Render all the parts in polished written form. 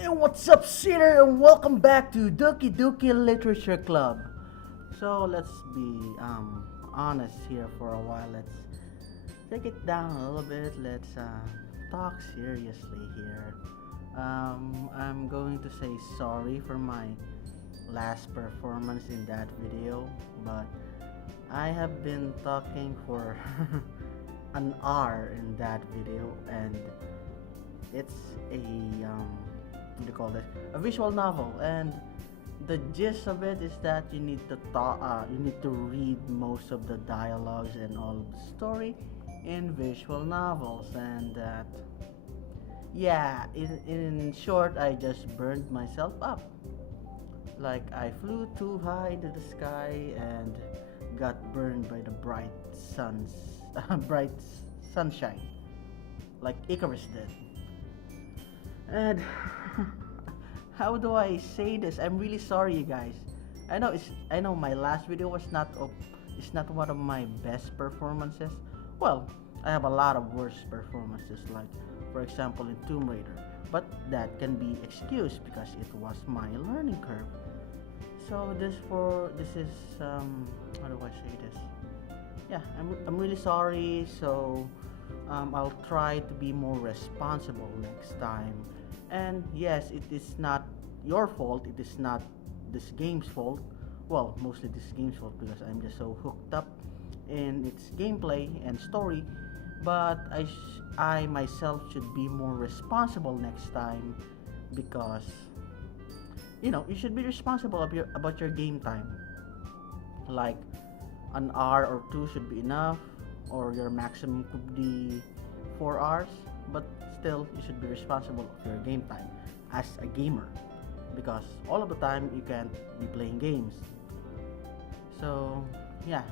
And what's up, Cedar, and welcome back to Doki Doki Literature Club. So let's be honest here for a while. Let's take it down a little bit. Let's talk seriously here. I'm going to say sorry for my last performance in that video, but I have been talking for an hour in that video, and it's a what do you call this? A visual novel, and the gist of it is that you need to you need to read most of the dialogues and all of the story in visual novels, and that yeah, in short, I just burned myself up. Like I flew too high into the sky and got burned by the bright sunshine, like Icarus did. And how do I say this? I'm really sorry, you guys. I know my last video was not it's not one of my best performances. Well, I have a lot of worse performances, like for example in Tomb Raider, but that can be excused because it was my learning curve. So this is how do I say this? Yeah, I'm really sorry. So I'll try to be more responsible next time. And yes, it is not your fault. It is not this game's fault. Well, mostly this game's fault because I'm just so hooked up in its gameplay and story. But I myself should be more responsible next time because you should be responsible about your game time. Like an hour or two should be enough, or your maximum could be 4 hours. But still, you should be responsible of your game time as a gamer, because all of the time you can't be playing games. So yeah,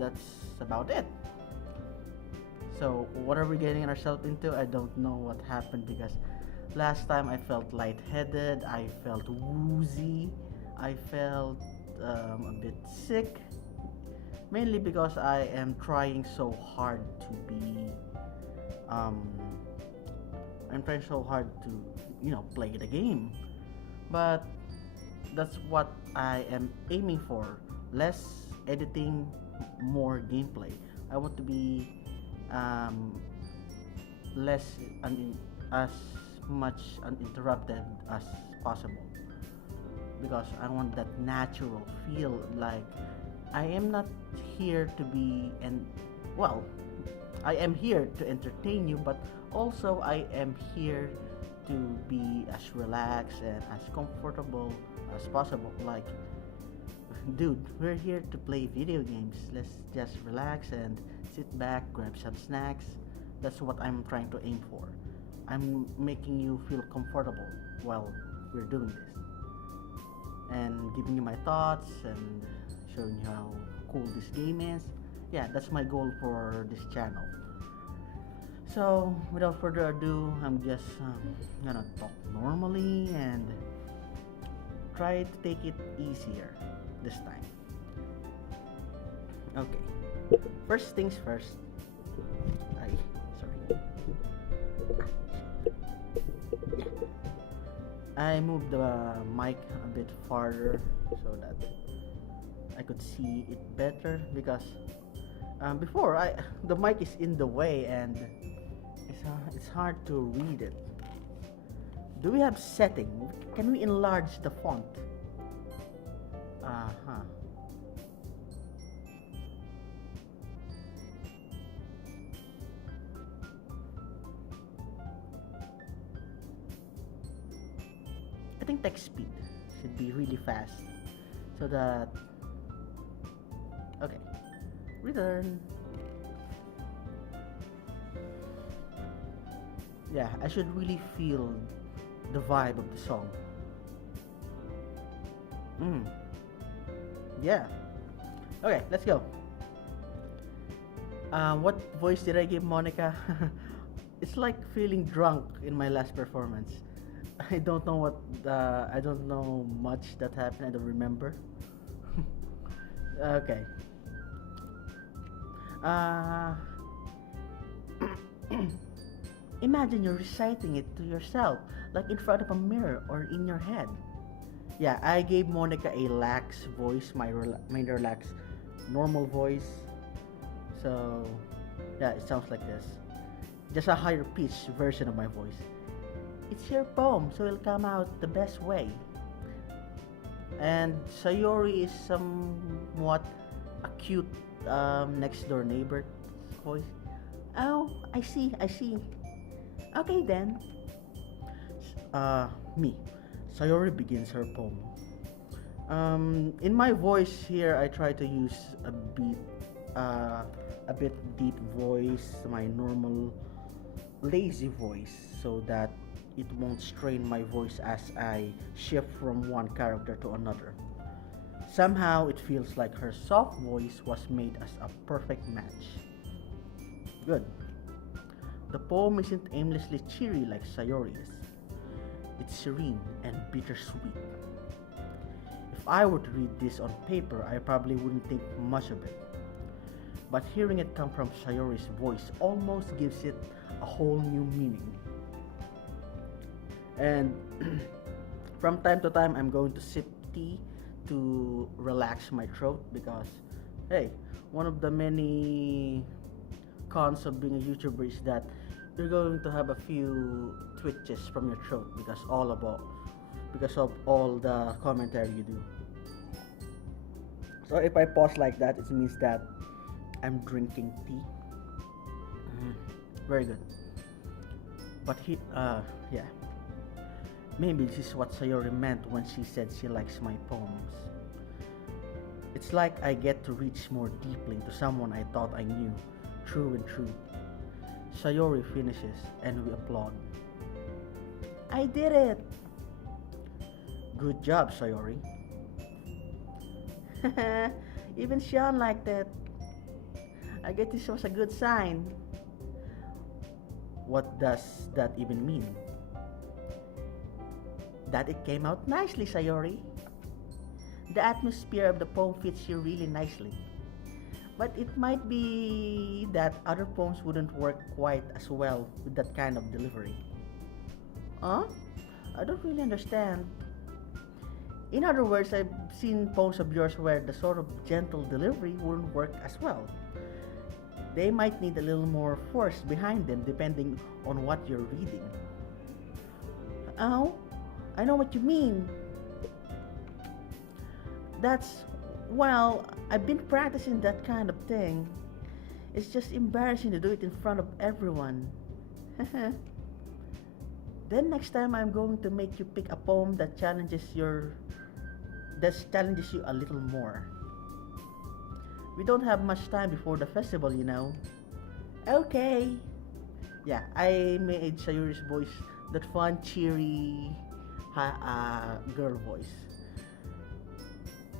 that's about it. So what are we getting ourselves into? I don't know what happened because last time I felt lightheaded, I felt woozy, I felt a bit sick, mainly because I am trying so hard to be um, I'm trying so hard to play the game, but that's what I am aiming for: less editing, more gameplay. I want to be um, less as much uninterrupted as possible, because I want that natural feel. Like I am not here to be and well, I am here to entertain you, but also I am here to be as relaxed and as comfortable as possible. Like, dude, we're here to play video games. Let's just relax and sit back, grab some snacks. That's what I'm trying to aim for. I'm making you feel comfortable while we're doing this, and giving you my thoughts and showing you how cool this game is. Yeah, that's my goal for this channel. So without further ado, I'm just gonna talk normally and try to take it easier this time. Okay, first things first. Ay, sorry. I moved the mic a bit farther so that I could see it better, because before the mic is in the way and it's hard to read it. Do we have setting? Can we enlarge the font? Uh-huh. I think text speed should be really fast so that okay. Return. Yeah, I should really feel the vibe of the song. Yeah. Okay, let's go. What voice did I give Monica? It's like feeling drunk in my last performance. I don't know I don't know much that happened. I don't remember. Okay. Uh, Imagine you're reciting it to yourself, like in front of a mirror or in your head. Yeah, I gave Monica a lax voice, my relaxed normal voice. So, yeah, it sounds like this. Just a higher pitched version of my voice. It's your poem, so it'll come out the best way. And Sayori is somewhat a cute next door neighbor voice. Oh, I see. Okay then. Me. Sayori begins her poem. In my voice here, I try to use a bit deep voice, my normal lazy voice, so that it won't strain my voice as I shift from one character to another. Somehow, it feels like her soft voice was made as a perfect match. Good. The poem isn't aimlessly cheery like Sayori's. It's serene and bittersweet. If I were to read this on paper, I probably wouldn't think much of it. But hearing it come from Sayori's voice almost gives it a whole new meaning. And from time to time, I'm going to sip tea to relax my throat because, hey, one of the many cons of being a YouTuber is that you're going to have a few twitches from your throat because of all the commentary you do. So if I pause like that, it means that I'm drinking tea. Very good. But yeah. Maybe this is what Sayori meant when she said she likes my poems. It's like I get to reach more deeply into someone I thought I knew, true and true. Sayori finishes and we applaud. I did it! Good job, Sayori. Even Sean liked it. I guess this was a good sign. What does that even mean? That it came out nicely, Sayori. The atmosphere of the poem fits you really nicely. But it might be that other poems wouldn't work quite as well with that kind of delivery. Huh? I don't really understand. In other words, I've seen poems of yours where the sort of gentle delivery wouldn't work as well. They might need a little more force behind them depending on what you're reading. Oh, I know what you mean. Well, I've been practicing that kind of thing. It's just embarrassing to do it in front of everyone. Then next time I'm going to make you pick a poem that challenges you a little more. We don't have much time before the festival, you know. Okay. Yeah, I made Sayuri's voice that fun, cheery girl voice.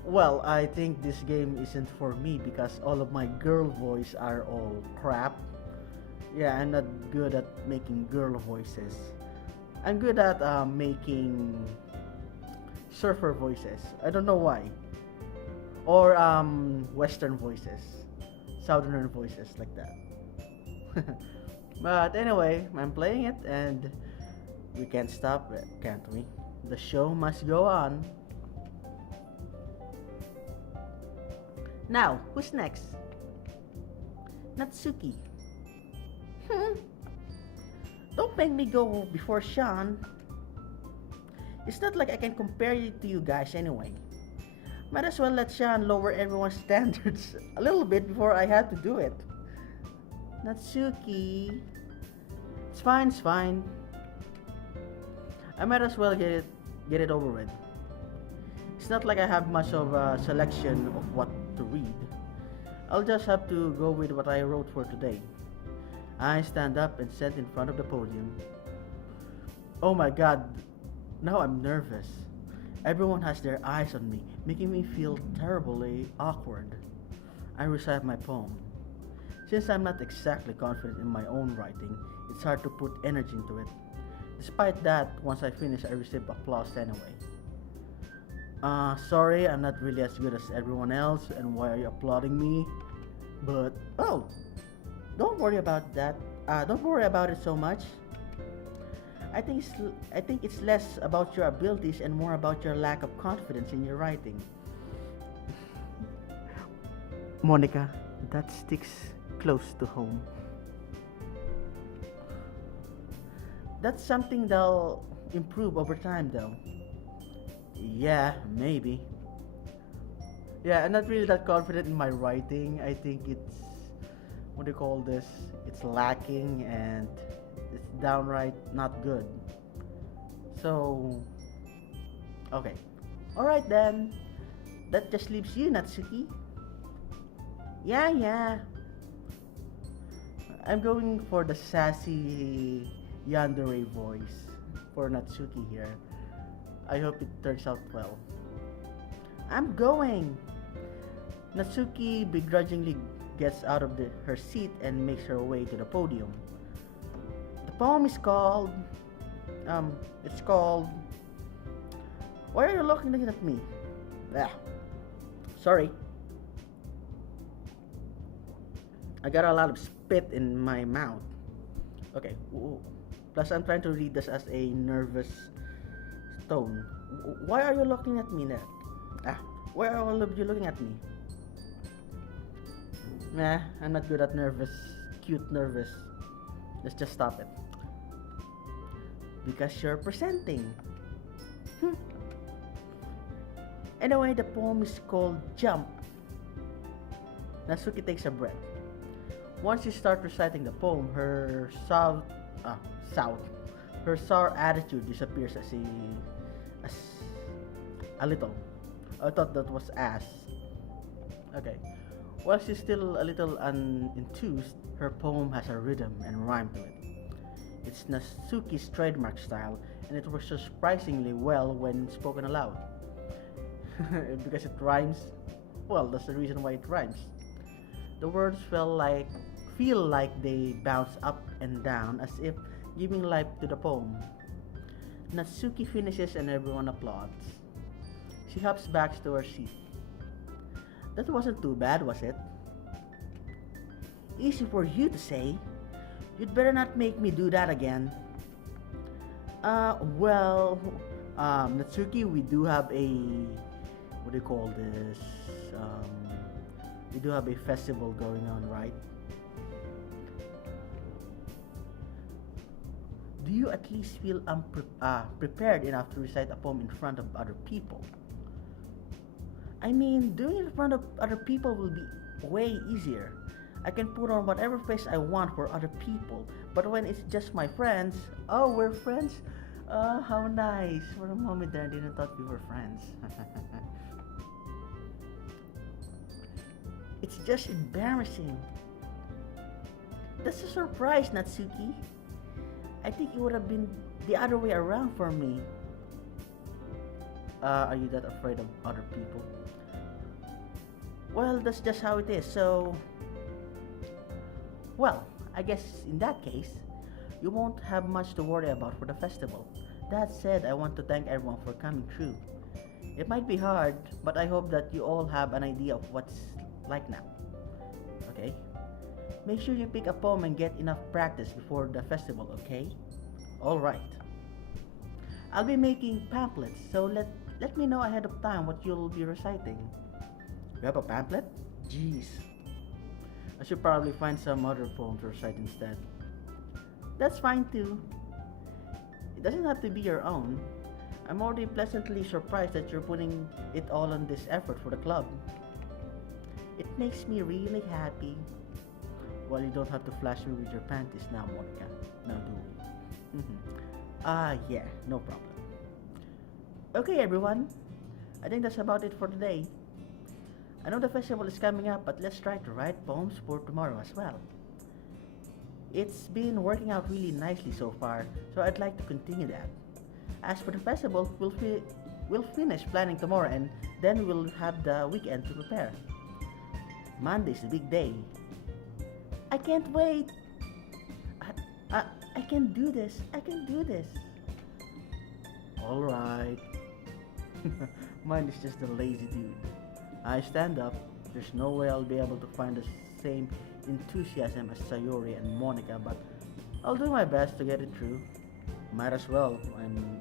Well, I think this game isn't for me because all of my girl voice are all crap. Yeah, I'm not good at making girl voices. I'm good at making surfer voices. I don't know why. Or western voices. Southerner voices like that. But anyway, I'm playing it and we can't stop it, can't we? The show must go on. Now, who's next? Natsuki. Don't make me go before Sean. It's not like I can compare you to you guys anyway. Might as well let Sean lower everyone's standards a little bit before I have to do it. Natsuki. It's fine, it's fine. I might as well get it over with. It's not like I have much of a selection of what to read. I'll just have to go with what I wrote for today. I stand up and stand in front of the podium. Oh my god, now I'm nervous. Everyone has their eyes on me, making me feel terribly awkward. I recite my poem. Since I'm not exactly confident in my own writing, it's hard to put energy into it. Despite that, once I finish, I receive applause anyway. Sorry, I'm not really as good as everyone else, and why are you applauding me? But, oh, don't worry about that. Don't worry about it so much. I think it's less about your abilities and more about your lack of confidence in your writing. Monica, that sticks close to home. That's something they'll improve over time, though. Yeah, maybe. Yeah, I'm not really that confident in my writing. I think it's what do you call this? It's lacking and it's downright not good. So, okay. All right then. That just leaves you, Natsuki. Yeah, yeah. I'm going for the sassy yandere voice for Natsuki here. I hope it turns out well. I'm going. Natsuki begrudgingly gets out of her seat and makes her way to the podium. The poem is called. It's called. Why are you looking at me? Ah, sorry. I got a lot of spit in my mouth. Okay. Ooh. Plus, I'm trying to read this as a nervous tone. Why are you looking at me, Ned? Ah, why are all of you looking at me? Nah, I'm not good at nervous, cute nervous. Let's just stop it. Because you're presenting. Hmm. Anyway, the poem is called Jump. Natsuki takes a breath. Once you start reciting the poem, south, her sour attitude disappears as a little. I thought that was ass. Okay. While she's still a little unenthused, her poem has a rhythm and rhyme to it. It's Natsuki's trademark style, and it works surprisingly well when spoken aloud. Because it rhymes, well, that's the reason why it rhymes. The words feel like they bounce up and down as if giving life to the poem. Natsuki finishes and everyone applauds. She hops back to her seat. That wasn't too bad, was it? Easy for you to say. You'd better not make me do that again. Well, Natsuki, we do have a what do you call this? We do have a festival going on, right? Do you at least feel prepared enough to recite a poem in front of other people? I mean, doing it in front of other people will be way easier. I can put on whatever face I want for other people, but when it's just my friends, oh, we're friends? How nice. For a moment there, I didn't thought we were friends. It's just embarrassing. That's a surprise, Natsuki. I think it would have been the other way around for me. Are you that afraid of other people? Well, that's just how it is, so... Well, I guess in that case, you won't have much to worry about for the festival. That said, I want to thank everyone for coming through. It might be hard, but I hope that you all have an idea of what's like now. Okay? Make sure you pick a poem and get enough practice before the festival, okay? Alright. I'll be making pamphlets, so let me know ahead of time what you'll be reciting. You have a pamphlet? Jeez. I should probably find some other poem to recite instead. That's fine too. It doesn't have to be your own. I'm already pleasantly surprised that you're putting it all on this effort for the club. It makes me really happy. Well, you don't have to flash me with your panties now, Monica. Now do we? Yeah, no problem. Okay, everyone. I think that's about it for today. I know the festival is coming up, but let's try to write poems for tomorrow as well. It's been working out really nicely so far, so I'd like to continue that. As for the festival, we'll finish planning tomorrow and then we'll have the weekend to prepare. Monday's the big day. I can't wait. I can do this. I can do this. Alright. Mine is just a lazy dude. I stand up. There's no way I'll be able to find the same enthusiasm as Sayori and Monica, but I'll do my best to get it through. Might as well. I'm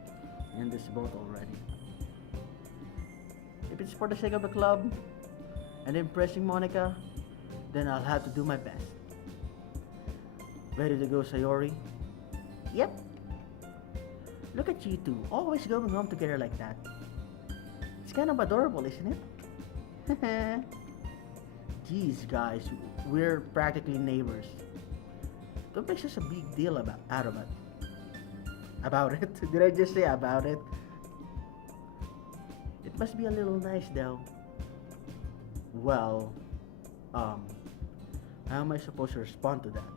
in this boat already. If it's for the sake of the club and impressing Monica, then I'll have to do my best. Ready to go, Sayori? Yep. Look at you two, always going home together like that. It's kind of adorable, isn't it? Jeez, guys, we're practically neighbors. Don't make such a big deal out of it. About it? Did I just say about it? It must be a little nice, though. Well, how am I supposed to respond to that?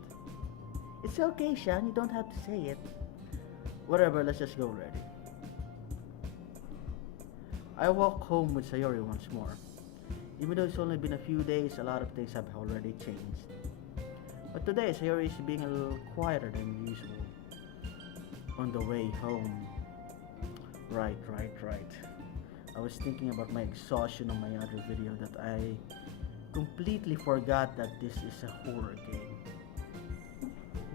It's okay, Sean. You don't have to say it. Whatever, let's just go already. I walk home with Sayori once more. Even though it's only been a few days, a lot of things have already changed. But today, Sayori is being a little quieter than usual. On the way home. Right. I was thinking about my exhaustion on my other video that I completely forgot that this is a horror game.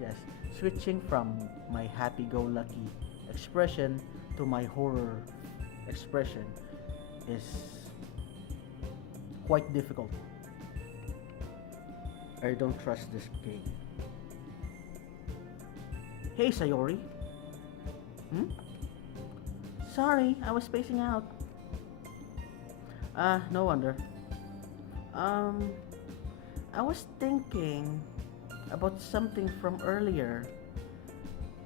Yes, switching from my happy-go-lucky expression to my horror expression is quite difficult. I don't trust this game. Hey, Sayori. Sorry, I was spacing out. No wonder. I was thinking about something from earlier.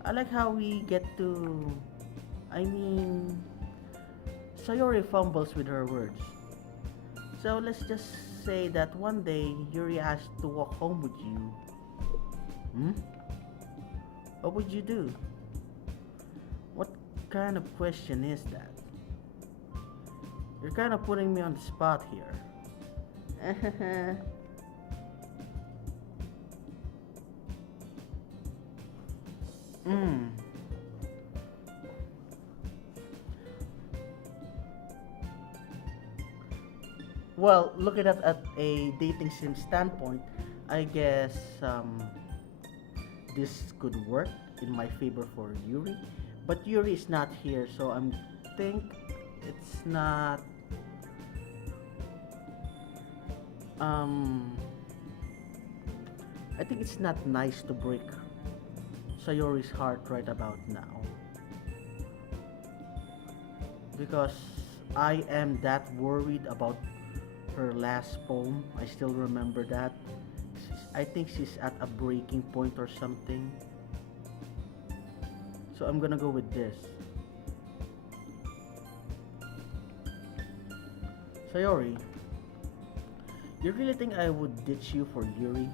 I like how we get to... Sayori fumbles with her words. So let's just say that one day Yuri asked to walk home with you. What would you do? What kind of question is that? You're kind of putting me on the spot here. Well, looking at a dating sim standpoint, I guess this could work in my favor for Yuri. But Yuri is not here, so I think it's not... I think it's not nice to break Sayori's heart right about now. Because I am that worried about her last poem. I still remember that. I think she's at a breaking point or something. So I'm gonna go with this. Sayori, you really think I would ditch you for Yuri?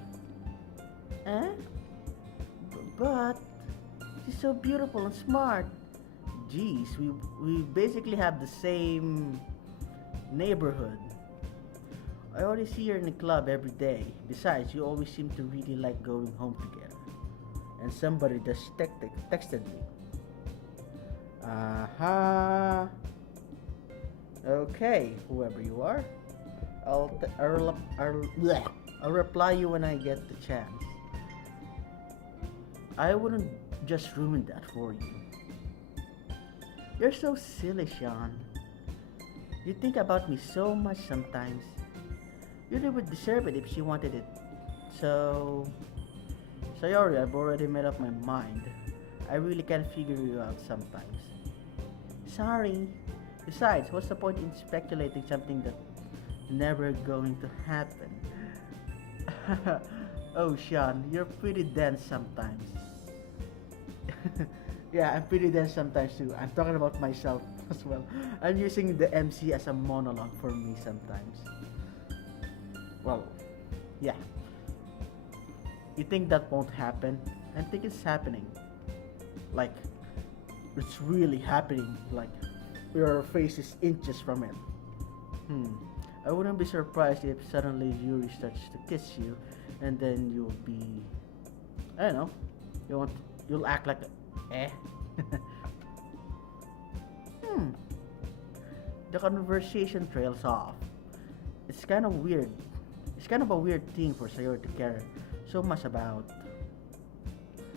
But she's so beautiful and smart. Geez, we basically have the same neighborhood. I already see her in the club every day. Besides, you always seem to really like going home together. And somebody just texted me. Okay, whoever you are, I'll reply you when I get the chance. I wouldn't just ruin that for you. You're so silly, Sean. You think about me so much sometimes. Yuri would deserve it if she wanted it. So, Sayori, I've already made up my mind. I really can't figure you out sometimes. Sorry. Besides, what's the point in speculating something that's never going to happen? Oh, Sean, you're pretty dense sometimes. Yeah, I'm pretty dense sometimes too. I'm talking about myself as well. I'm using the MC as a monologue for me sometimes. Well, yeah. You think that won't happen? I think it's happening. Like, it's really happening. Like, your face is inches from it. I wouldn't be surprised if suddenly Yuri starts to kiss you, and then you'll be, I don't know, you'll act like The conversation trails off. It's kind of weird. It's kind of a weird thing for Sayori to care so much about.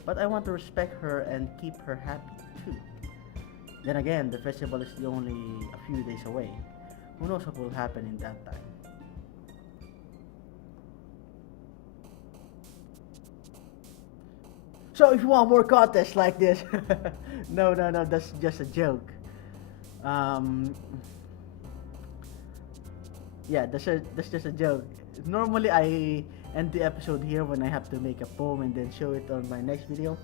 But I want to respect her and keep her happy. Then again, the festival is only a few days away. Who knows what will happen in that time? So if you want more contests like this, no, that's just a joke. Um, yeah, that's just a joke. Normally I end the episode here when I have to make a poem and then show it on my next video.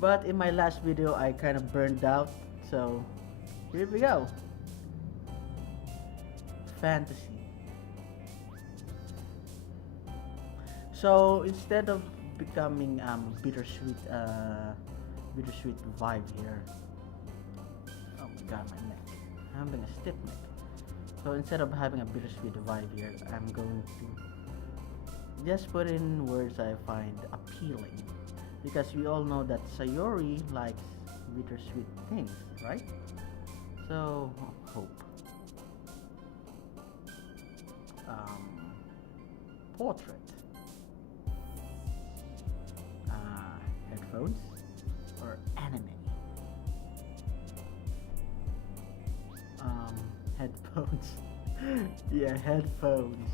But in my last video I kind of burned out, so here we go. Fantasy. So instead of becoming bittersweet vibe here. Oh my god, my neck. I'm having a stiff neck. So instead of having a bittersweet vibe here, I'm going to just put in words I find appealing. Because we all know that Sayori likes bittersweet things, right? So, hope. Portrait. Headphones or anime. Headphones. Yeah, headphones.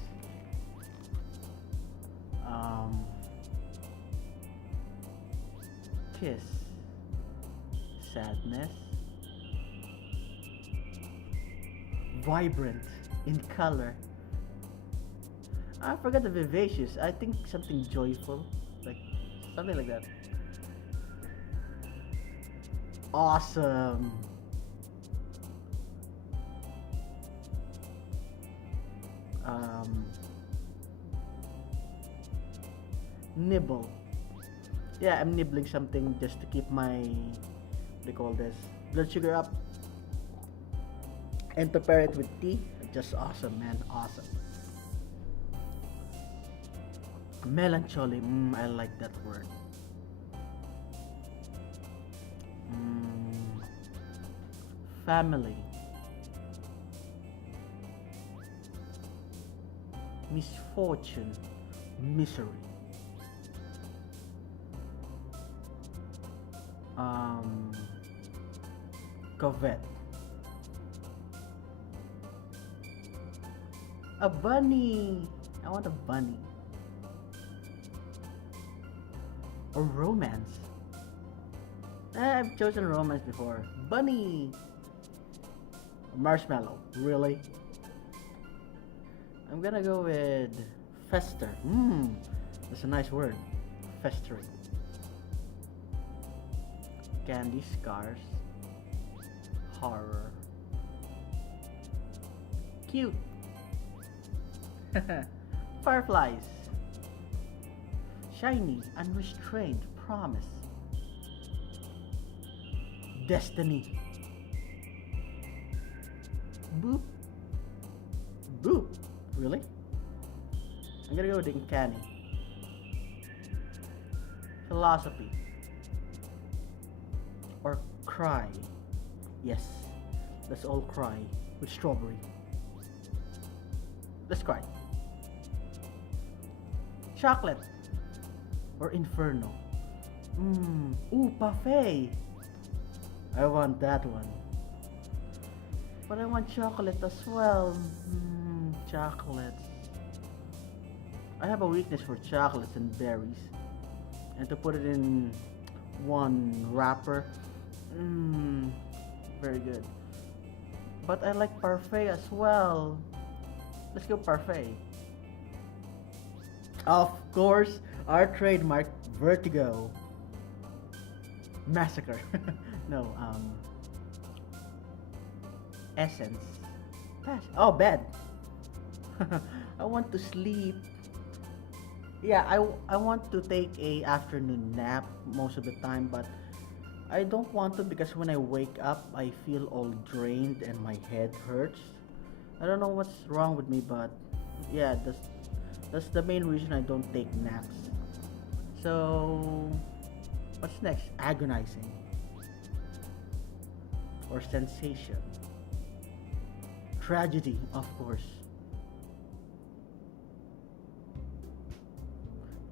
Kiss. Sadness. Vibrant in color. I forgot the vivacious. I think something joyful, like something like that. Awesome. Um, Nibble. Yeah, I'm nibbling something just to keep my, what do you call this, blood sugar up. And to pair it with tea, just awesome, man, awesome. Melancholy, I like that word. Family. Misfortune, misery. Covet. A bunny. I want a bunny. Or romance. I've chosen romance before. Bunny. Marshmallow. Really? I'm gonna go with fester. That's a nice word. Festering. Candy scars. Horror. Cute. Fireflies. Shiny, unrestrained, promise. Destiny. Boop. Boop. Really? I'm gonna go with uncanny. Philosophy. Or cry. Yes, let's all cry with strawberry. Let's cry. Chocolate. Or inferno. Ooh, parfait. I want that one. But I want chocolate as well. Chocolates. I have a weakness for chocolates and berries. And to put it in one wrapper, very good. But I like parfait as well. Let's go parfait. Of course, our trademark, Vertigo. Massacre. No, Essence. Oh, bed. I want to sleep. Yeah, I want to take a afternoon nap most of the time, but I don't want to because when I wake up, I feel all drained and my head hurts. I don't know what's wrong with me, but yeah, that's the main reason I don't take naps. So, what's next? Agonizing. Or sensation. Tragedy, of course.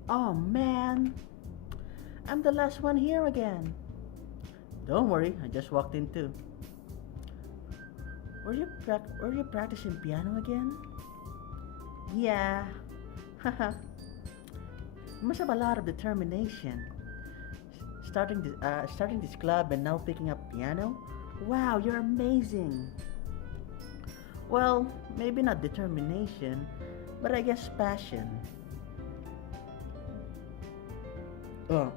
Oh man, I'm the last one here again. Don't worry, I just walked in too. Were you practicing piano again? Yeah. Haha. You must have a lot of determination. Starting this club and now picking up piano? Wow, you're amazing. Well, maybe not determination, but I guess passion. Oh,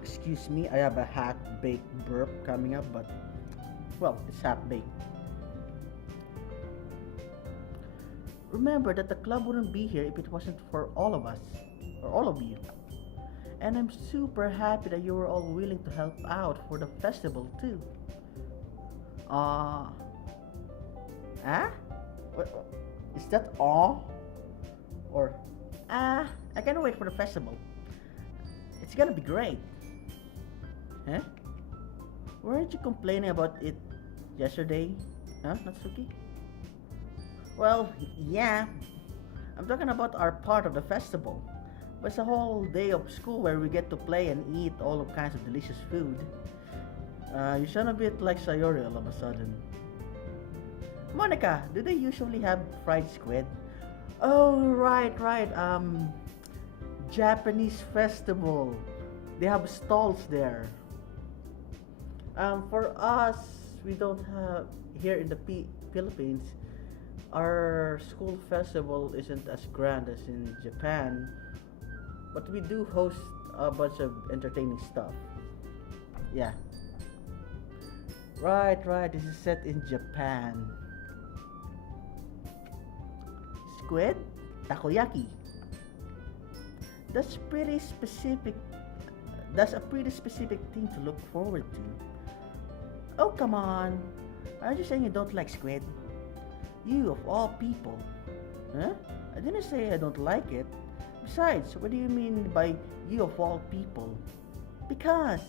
excuse me, I have a half baked burp coming up, but well, it's half baked. Remember that the club wouldn't be here if it wasn't for all of us, or all of you. And I'm super happy that you were all willing to help out for the festival too. Uh, ah? Is that all? Or, I can't wait for the festival. It's gonna be great. Huh? Weren't you complaining about it yesterday? Huh, Natsuki? Well, yeah. I'm talking about our part of the festival. But it's a whole day of school where we get to play and eat all of kinds of delicious food. You sound a bit like Sayori all of a sudden. Monica, do they usually have fried squid? Oh, right. Japanese festival. They have stalls there. For us, we don't have here in the Philippines. Our school festival isn't as grand as in Japan, but we do host a bunch of entertaining stuff. Yeah. Right. This is set in Japan. Squid? Takoyaki. That's pretty specific. That's a pretty specific thing to look forward to. Oh, come on. Aren't you saying you don't like squid? You of all people. Huh? I didn't say I don't like it. Besides, what do you mean by you of all people? Because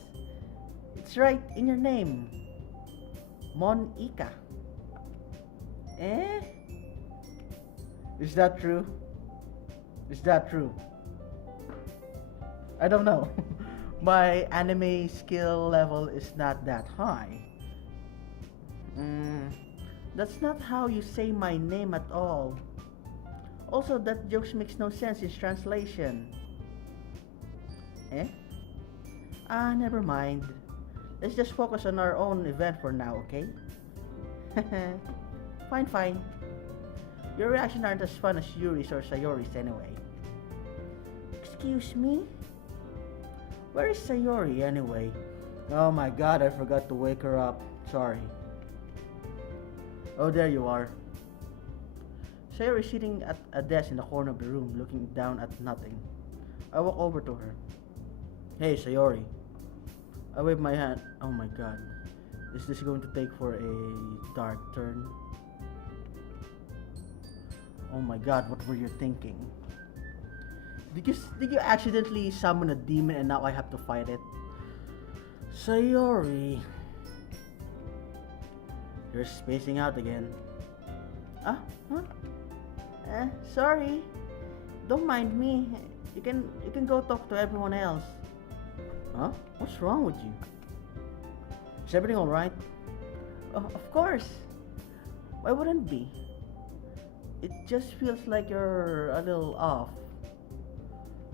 it's right in your name. Monica. Eh? Is that true? Is that true? I don't know. My anime skill level is not that high. That's not how you say my name at all. Also, that joke makes no sense in translation. Eh? Never mind. Let's just focus on our own event for now, okay? Fine. Your reactions aren't as fun as Yuri's or Sayori's anyway. Excuse me? Where is Sayori anyway? Oh my god, I forgot to wake her up. Sorry. Oh, there you are. Sayori is sitting at a desk in the corner of the room, looking down at nothing. I walk over to her. Hey, Sayori. I wave my hand. Oh my god. Is this going to take for a dark turn? Oh my god, what were you thinking? Did you accidentally summon a demon and now I have to fight it? Sayori. You're spacing out again. Huh? Sorry. Don't mind me. You can go talk to everyone else. Huh? What's wrong with you? Is everything alright? Of course. Why wouldn't it be? It just feels like you're a little off.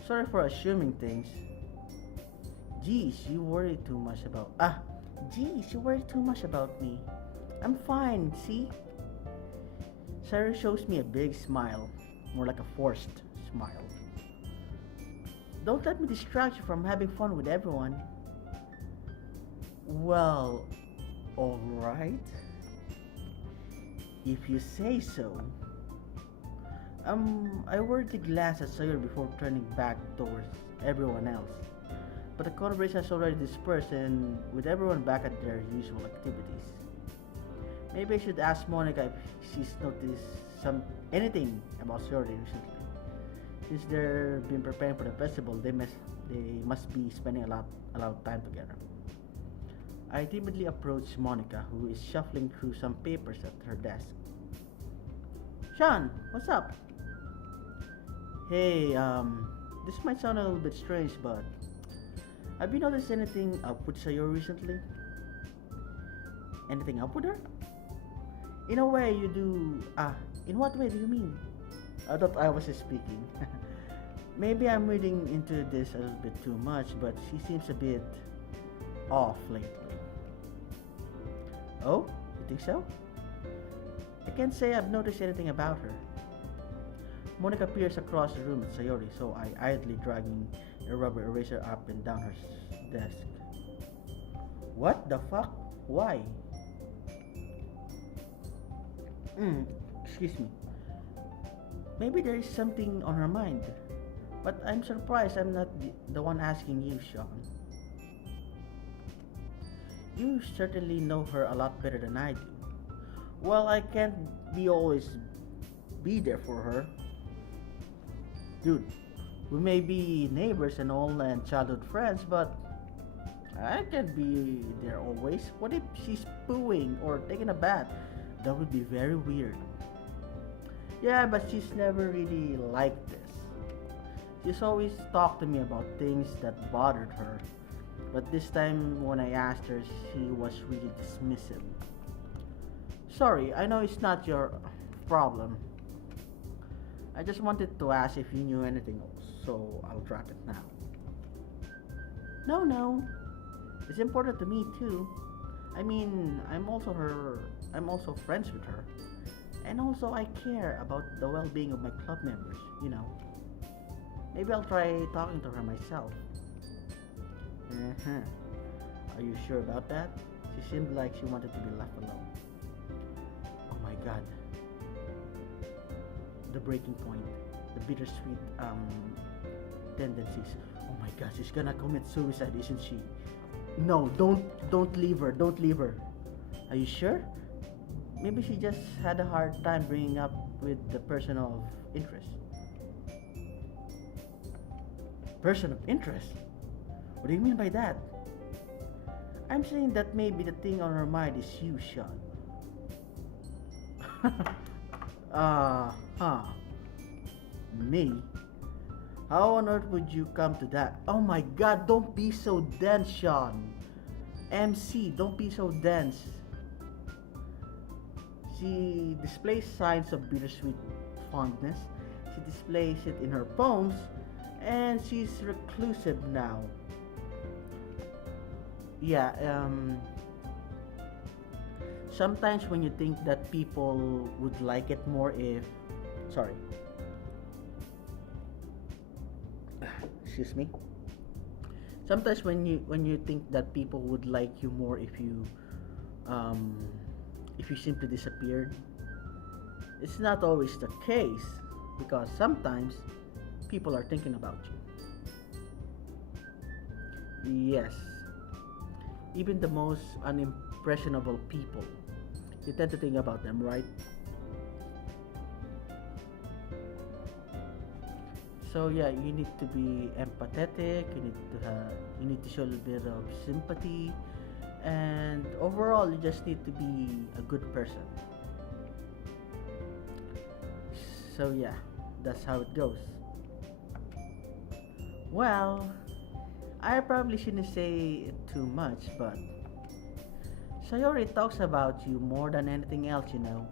Sorry for assuming things. Geez, you worry too much about... you worry too much about me. I'm fine, see? Sarah shows me a big smile. More like a forced smile. Don't let me distract you from having fun with everyone. Well, alright. If you say so. I worriedly glanced at Sawyer before turning back towards everyone else. But the conversation has already dispersed and with everyone back at their usual activities. Maybe I should ask Monica if she's noticed anything about Sawyer recently. Since they've been preparing for the festival, they must be spending a lot of time together. I timidly approached Monica, who is shuffling through some papers at her desk. Sean, what's up? Hey, this might sound a little bit strange, but have you noticed anything up with Sayori recently? Anything up with her? In a way, you do. In what way do you mean? I thought I was speaking. Maybe I'm reading into this a little bit too much, but she seems a bit off lately. Oh, you think so? I can't say I've noticed anything about her. Monica peers across the room at Sayori, so I idly dragging a rubber eraser up and down her desk. What the fuck? Why? Excuse me. Maybe there is something on her mind. But I'm surprised I'm not the one asking you, Sean. You certainly know her a lot better than I do. Well, I can't be always be there for her. Dude, we may be neighbors and all and childhood friends, but I can't be there always. What if she's pooing or taking a bath? That would be very weird. Yeah, but she's never really like this. She's always talked to me about things that bothered her. But this time when I asked her, she was really dismissive. Sorry, I know it's not your problem. I just wanted to ask if you knew anything else, so I'll drop it now. No, no. It's important to me too. I mean, I'm also friends with her. And also I care about the well-being of my club members, you know. Maybe I'll try talking to her myself. Uh-huh. Are you sure about that? She seemed like she wanted to be left alone. Oh my god. The breaking point. The bittersweet tendencies. Oh my god, she's gonna commit suicide, isn't she? No, don't leave her. Don't leave her. Are you sure? Maybe she just had a hard time bringing up with the person of interest. Person of interest? What do you mean by that? I'm saying that maybe the thing on her mind is you, Sean. Huh. Me? How on earth would you come to that? Oh my god, don't be so dense, Sean. MC, don't be so dense. She displays signs of bittersweet fondness. She displays it in her poems, and she's reclusive now. Yeah, sometimes when you think that people would like it more if, sorry, excuse me. Sometimes when you think that people would like you more um, if you simply disappeared, it's not always the case because sometimes people are thinking about you. Yes, even the most unimpressionable people, you tend to think about them, right? So yeah, you need to be empathetic. You need to show a little bit of sympathy, and overall, you just need to be a good person. So yeah, that's how it goes. Well, I probably shouldn't say too much, but Sayori talks about you more than anything else, you know.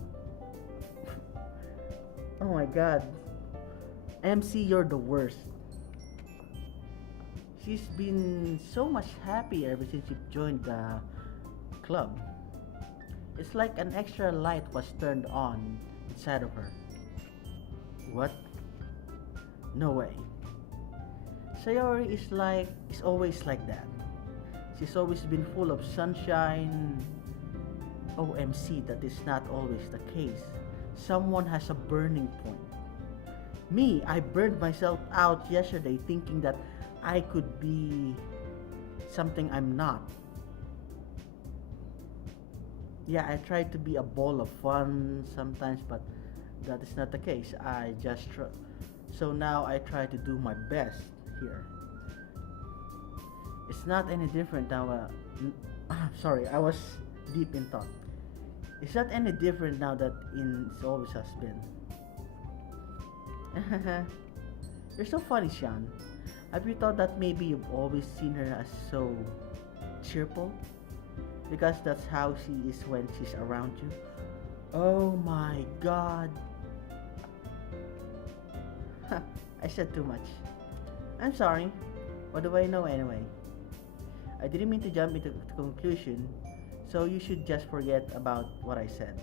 Oh my god. MC, you're the worst. She's been so much happy ever since you joined the club. It's like an extra light was turned on inside of her. What? No way. Sayori is always like that. She's always been full of sunshine. OMC, that is not always the case. Someone has a burning point. Me, I burned myself out yesterday thinking that I could be something I'm not. Yeah, I tried to be a ball of fun sometimes, but that is not the case. So now I try to do my best here. It's not any different now. Sorry, I was deep in thought. It's not any different now that it always has been. You're so funny, Sean. Have you thought that maybe you've always seen her as so cheerful? Because that's how she is when she's around you? Oh my god. I said too much. I'm sorry. What do I know anyway? I didn't mean to jump into the conclusion, so you should just forget about what I said.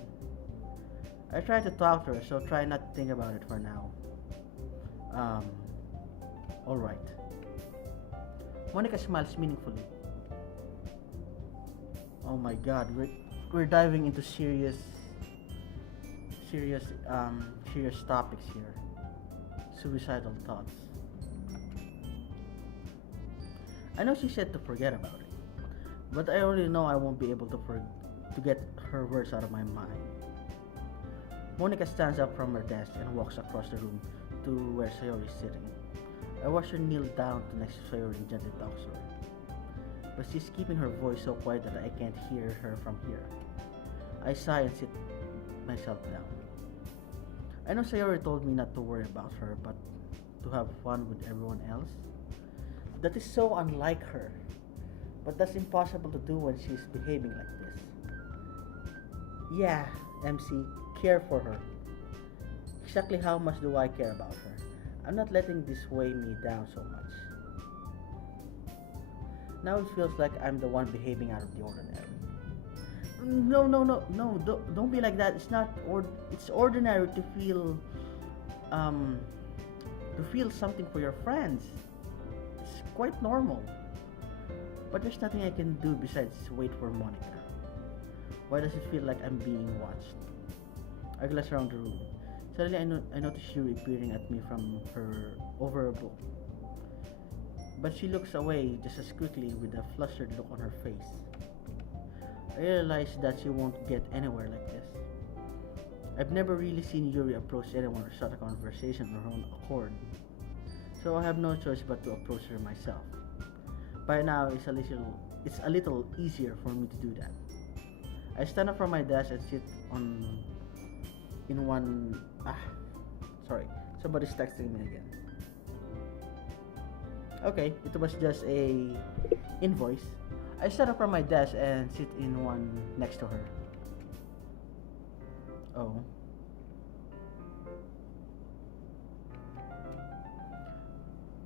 I tried to talk to her, so try not to think about it for now. Um, alright. Monica smiles meaningfully. Oh my god, we're diving into serious serious topics here. Suicidal thoughts. I know she said to forget about it, but I already know I won't be able to get her words out of my mind. Monica stands up from her desk and walks across the room to where Sayori is sitting. I watch her kneel down to next to Sayori and gently talks to her, but she's keeping her voice so quiet that I can't hear her from here. I sigh and sit myself down. I know Sayori told me not to worry about her, but to have fun with everyone else? That is so unlike her. But that's impossible to do when she's behaving like this. Yeah, MC, care for her. Exactly how much do I care about her? I'm not letting this weigh me down so much. Now it feels like I'm the one behaving out of the ordinary. No, don't be like that. It's not it's ordinary um to feel something for your friends. It's quite normal. But there's nothing I can do besides wait for Monica. Why does it feel like I'm being watched? I glance around the room. Suddenly I notice Shuri peering at me from her over a book. But she looks away just as quickly with a flustered look on her face. I realize that she won't get anywhere like this. I've never really seen Yuri approach anyone or start a conversation on her own accord, so I have no choice but to approach her myself. By now, it's a little easier for me to do that. I stand up from my desk and sit on in one. Sorry, somebody's texting me again. Okay, it was just a invoice. I stand up from my desk and sit in one next to her. Oh.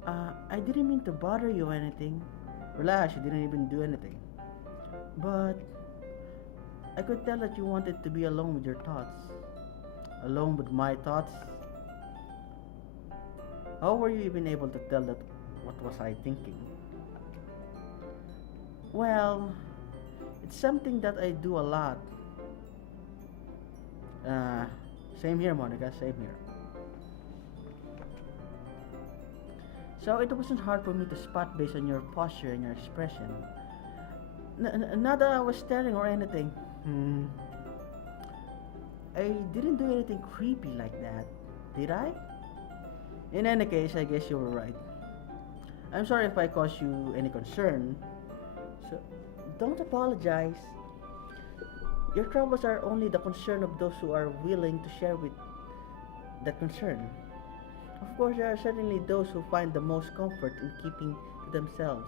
I didn't mean to bother you or anything. Relax, you didn't even do anything. But I could tell that you wanted to be alone with your thoughts. Alone with my thoughts? How were you even able to tell that? What was I thinking? Well, it's something that I do a lot. Uh, Same here, Monica, same here. So it wasn't hard for me to spot based on your posture and your expression. Not that I was staring or anything. I didn't do anything creepy like that, did I? In any case, I guess you were right. I'm sorry if I caused you any concern. So, don't apologize. Your troubles are only the concern of those who are willing to share with that concern. Of course, there are certainly those who find the most comfort in keeping to themselves.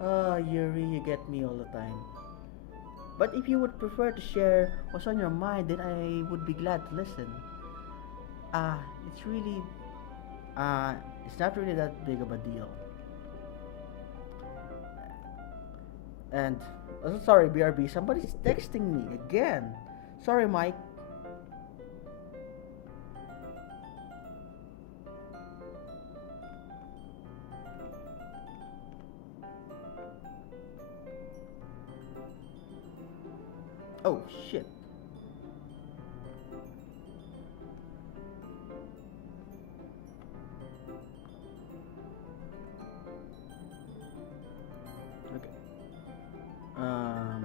Ah, Yuri, you get me all the time. But if you would prefer to share what's on your mind, then I would be glad to listen. Ah, it's really, it's not really that big of a deal. And, sorry, BRB, somebody's texting me again. Sorry, Mike. Oh, shit. Okay. Um.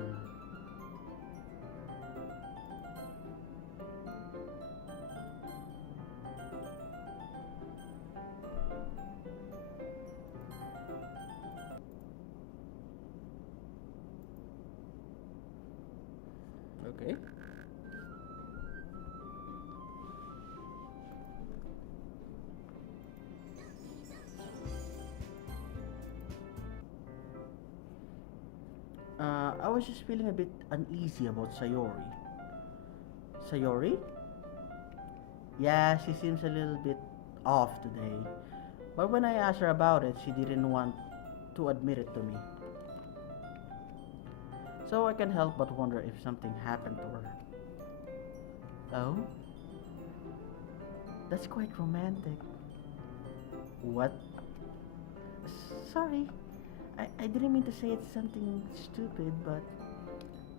Okay. I was just feeling a bit uneasy about Sayori. Sayori? Yeah, she seems a little bit off today. But when I asked her about it, she didn't want to admit it to me. So I can't help but wonder if something happened to her. Oh? That's quite romantic. What? Sorry. I didn't mean to say it's something stupid, but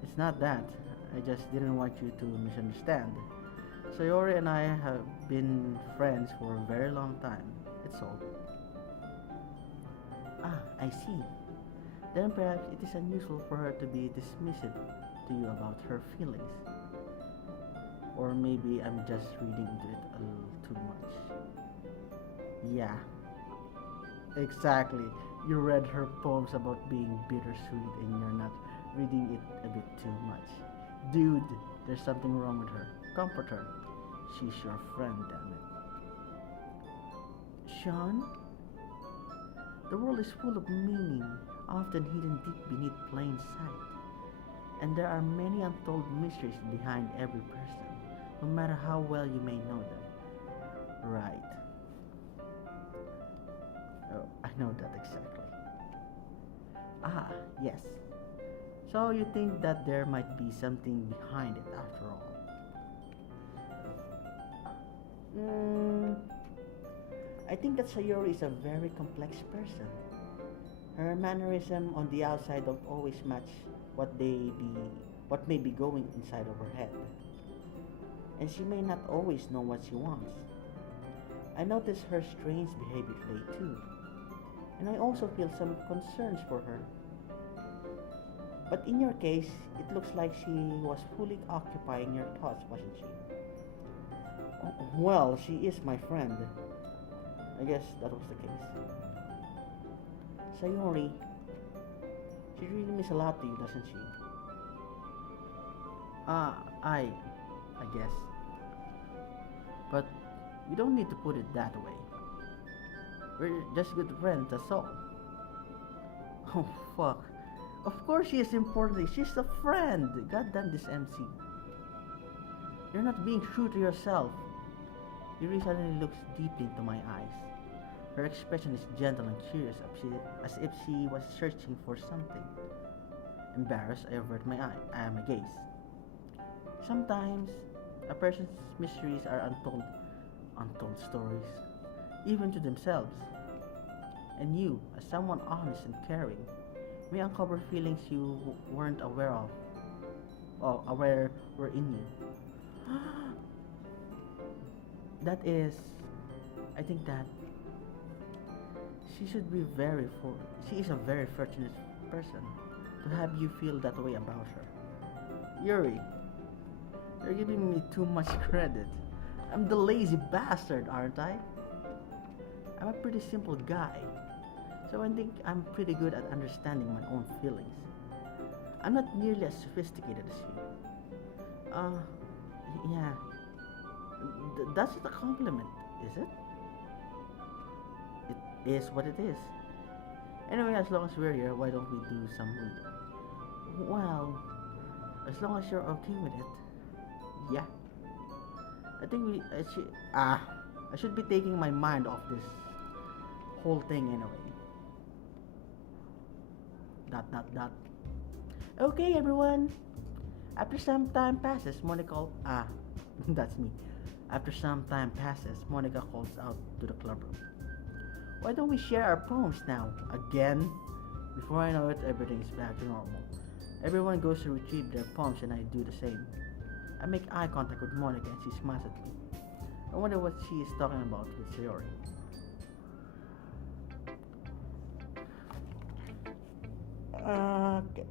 it's not that. I just didn't want you to misunderstand. Sayori and I have been friends for a very long time. It's all. Ah, I see. Then perhaps it is unusual for her to be dismissive to you about her feelings. Or maybe I'm just reading into it a little too much. Yeah, exactly. You read her poems about being bittersweet and you're not reading it a bit too much. Dude, there's something wrong with her. Comfort her. She's your friend, damn it. Sean, the world is full of meaning, often hidden deep beneath plain sight. And there are many untold mysteries behind every person, no matter how well you may know them. Right. Oh, I know that exactly. Ah, yes. So you think that there might be something behind it after all? Mm, I think that Sayori is a very complex person. Her mannerism on the outside don't always match what they be what may be going inside of her head. And she may not always know what she wants. I notice her strange behavior today too. And I also feel some concerns for her. But in your case, it looks like she was fully occupying your thoughts, wasn't she? Well, she is my friend. I guess that was the case. Sayori, she really means a lot to you, doesn't she? Ah, I guess. But you don't need to put it that way. We're just good friends, that's all. Oh, fuck. Of course she is important. She's a friend. Goddamn this MC. You're not being true to yourself. Yuri suddenly looks deeply into my eyes. Her expression is gentle and curious, as if she was searching for something. Embarrassed, I avert my gaze. Sometimes, a person's mysteries are untold stories, even to themselves. And you, as someone honest and caring, may uncover feelings you weren't aware of, or aware were in you. That is, I think that she should be she is a very fortunate person to have you feel that way about her. Yuri, you're giving me too much credit. I'm the lazy bastard, aren't I? I'm a pretty simple guy, so I think I'm pretty good at understanding my own feelings. I'm not nearly as sophisticated as you. Yeah. That's not a compliment, is it? It is what it is. Anyway, as long as we're here, why don't we do some reading? Well, as long as you're okay with it. Yeah. I think I should be taking my mind off this whole thing anyway. Dot. Okay, everyone. After some time passes, that's me. After some time passes, Monica calls out to the clubroom. Why don't we share our poems now? Again? Before I know it, everything is back to normal. Everyone goes to retrieve their poems and I do the same. I make eye contact with Monica and she smiles at me. I wonder what she is talking about with Sayori. Okay.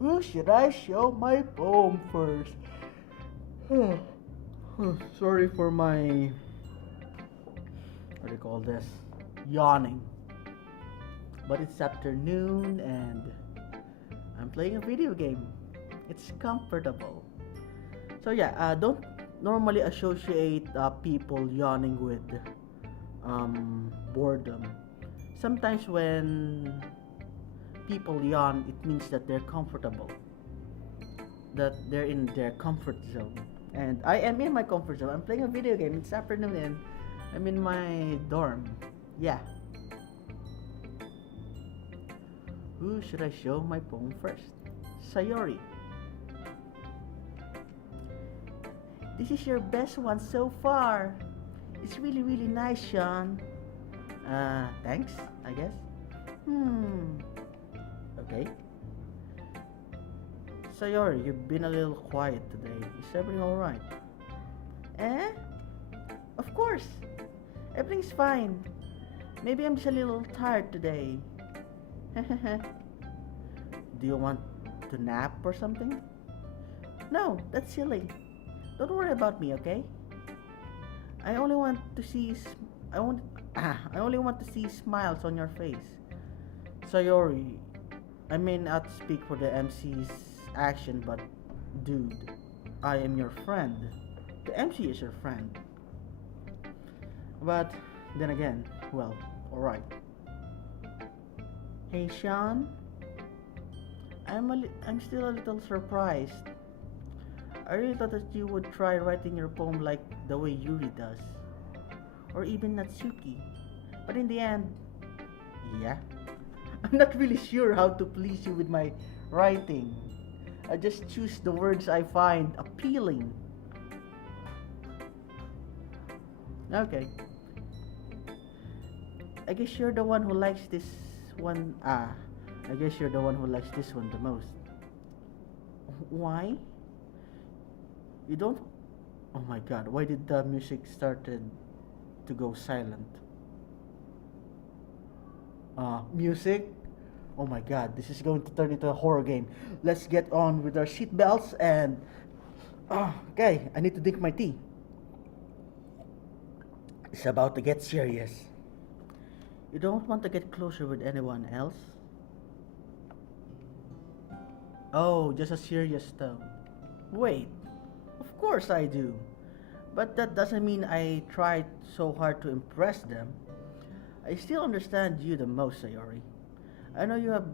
Who should I show my poem first? Sorry for my, what do you call this? Yawning. But it's afternoon and I'm playing a video game. It's comfortable. So yeah, don't normally associate people yawning with boredom. Sometimes when people yawn, it means that they're comfortable. that they're in their comfort zone. And I am in my comfort zone. I'm playing a video game. It's afternoon and I'm in my dorm. Yeah. Who should I show my poem first? Sayori. This is your best one so far. It's really, really nice, Sean. Thanks, I guess. Okay. Sayori, you've been a little quiet today. Is everything alright? Eh? Of course. Everything's fine. Maybe I'm just a little tired today. Do you want to nap or something? No, that's silly. Don't worry about me, okay? I only want to see I only want to see smiles on your face. Sayori, I may not speak for the MC's action, but dude, I am your friend. The MC is your friend. But then again, well, alright. Hey Sean, I'm still a little surprised. I really thought that you would try writing your poem like the way Yuri does, or even Natsuki. But in the end, yeah, I'm not really sure how to please you with my writing. I just choose the words I find appealing. Okay. I guess you're the one who likes this one. I guess you're the one who likes this one the most. Why? You don't. Oh my god, why did the music started to go silent? Music? Oh my god, this is going to turn into a horror game. Let's get on with our seatbelts and. Okay, I need to drink my tea. It's about to get serious. You don't want to get closer with anyone else? Oh, just a serious tone. Wait, of course I do. But that doesn't mean I tried so hard to impress them. I still understand you the most, Sayori. I know you have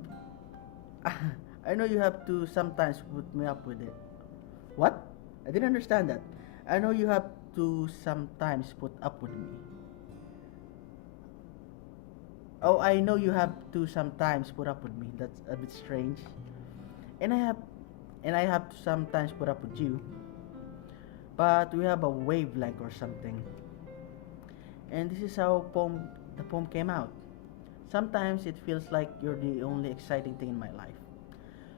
I know you have to sometimes put me up with it. What? I didn't understand that. I know you have to sometimes put up with me. Oh, I know you have to sometimes put up with me. That's a bit strange. And I have to sometimes put up with you. But we have a wavelength or something. And this is how the poem came out. Sometimes it feels like you're the only exciting thing in my life.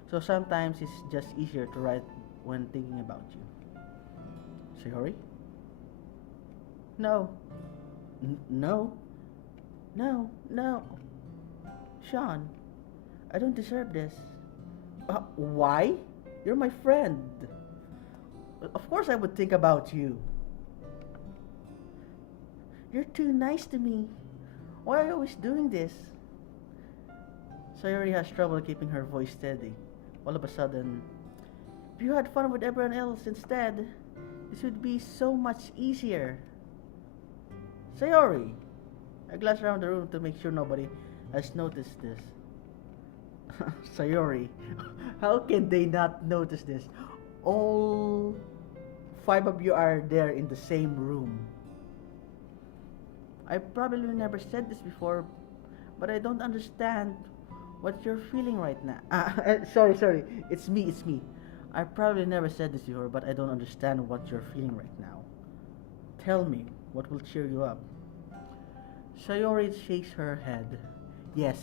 So sometimes it's just easier to write when thinking about you. Sayori? No. No. No, no. Sean, I don't deserve this. Why? You're my friend. Of course I would think about you. You're too nice to me. Why are you always doing this? Sayori has trouble keeping her voice steady. All of a sudden, if you had fun with everyone else instead, this would be so much easier. Sayori! I glanced around the room to make sure nobody has noticed this. Sayori, how can they not notice this? All five of you are there in the same room. I probably never said this before, but I don't understand what you're feeling right now. Sorry, it's me. I probably never said this before, but I don't understand what you're feeling right now. Tell me, what will cheer you up? Sayori shakes her head. Yes.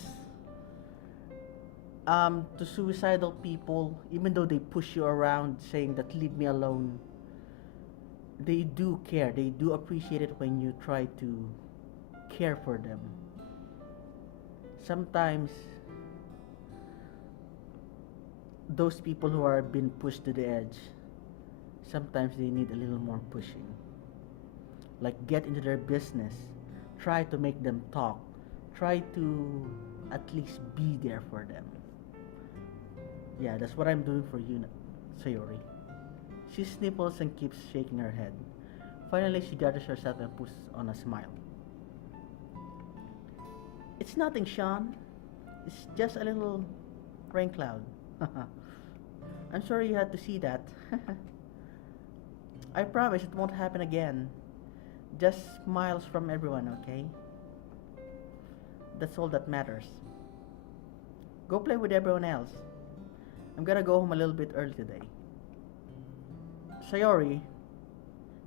To suicidal people, even though they push you around saying that leave me alone, they do care. They do appreciate it when you try to care for them. Sometimes those people who are being pushed to the edge, sometimes they need a little more pushing. Like get into their business. Try to make them talk. Try to at least be there for them. Yeah, that's what I'm doing for you, Sayori. She sniffles and keeps shaking her head. Finally, she gathers herself and puts on a smile. It's nothing, Sean. It's just a little rain cloud. I'm sorry you had to see that. I promise it won't happen again. Just smiles from everyone, okay? That's all that matters. Go play with everyone else. I'm gonna go home a little bit early today. Sayori,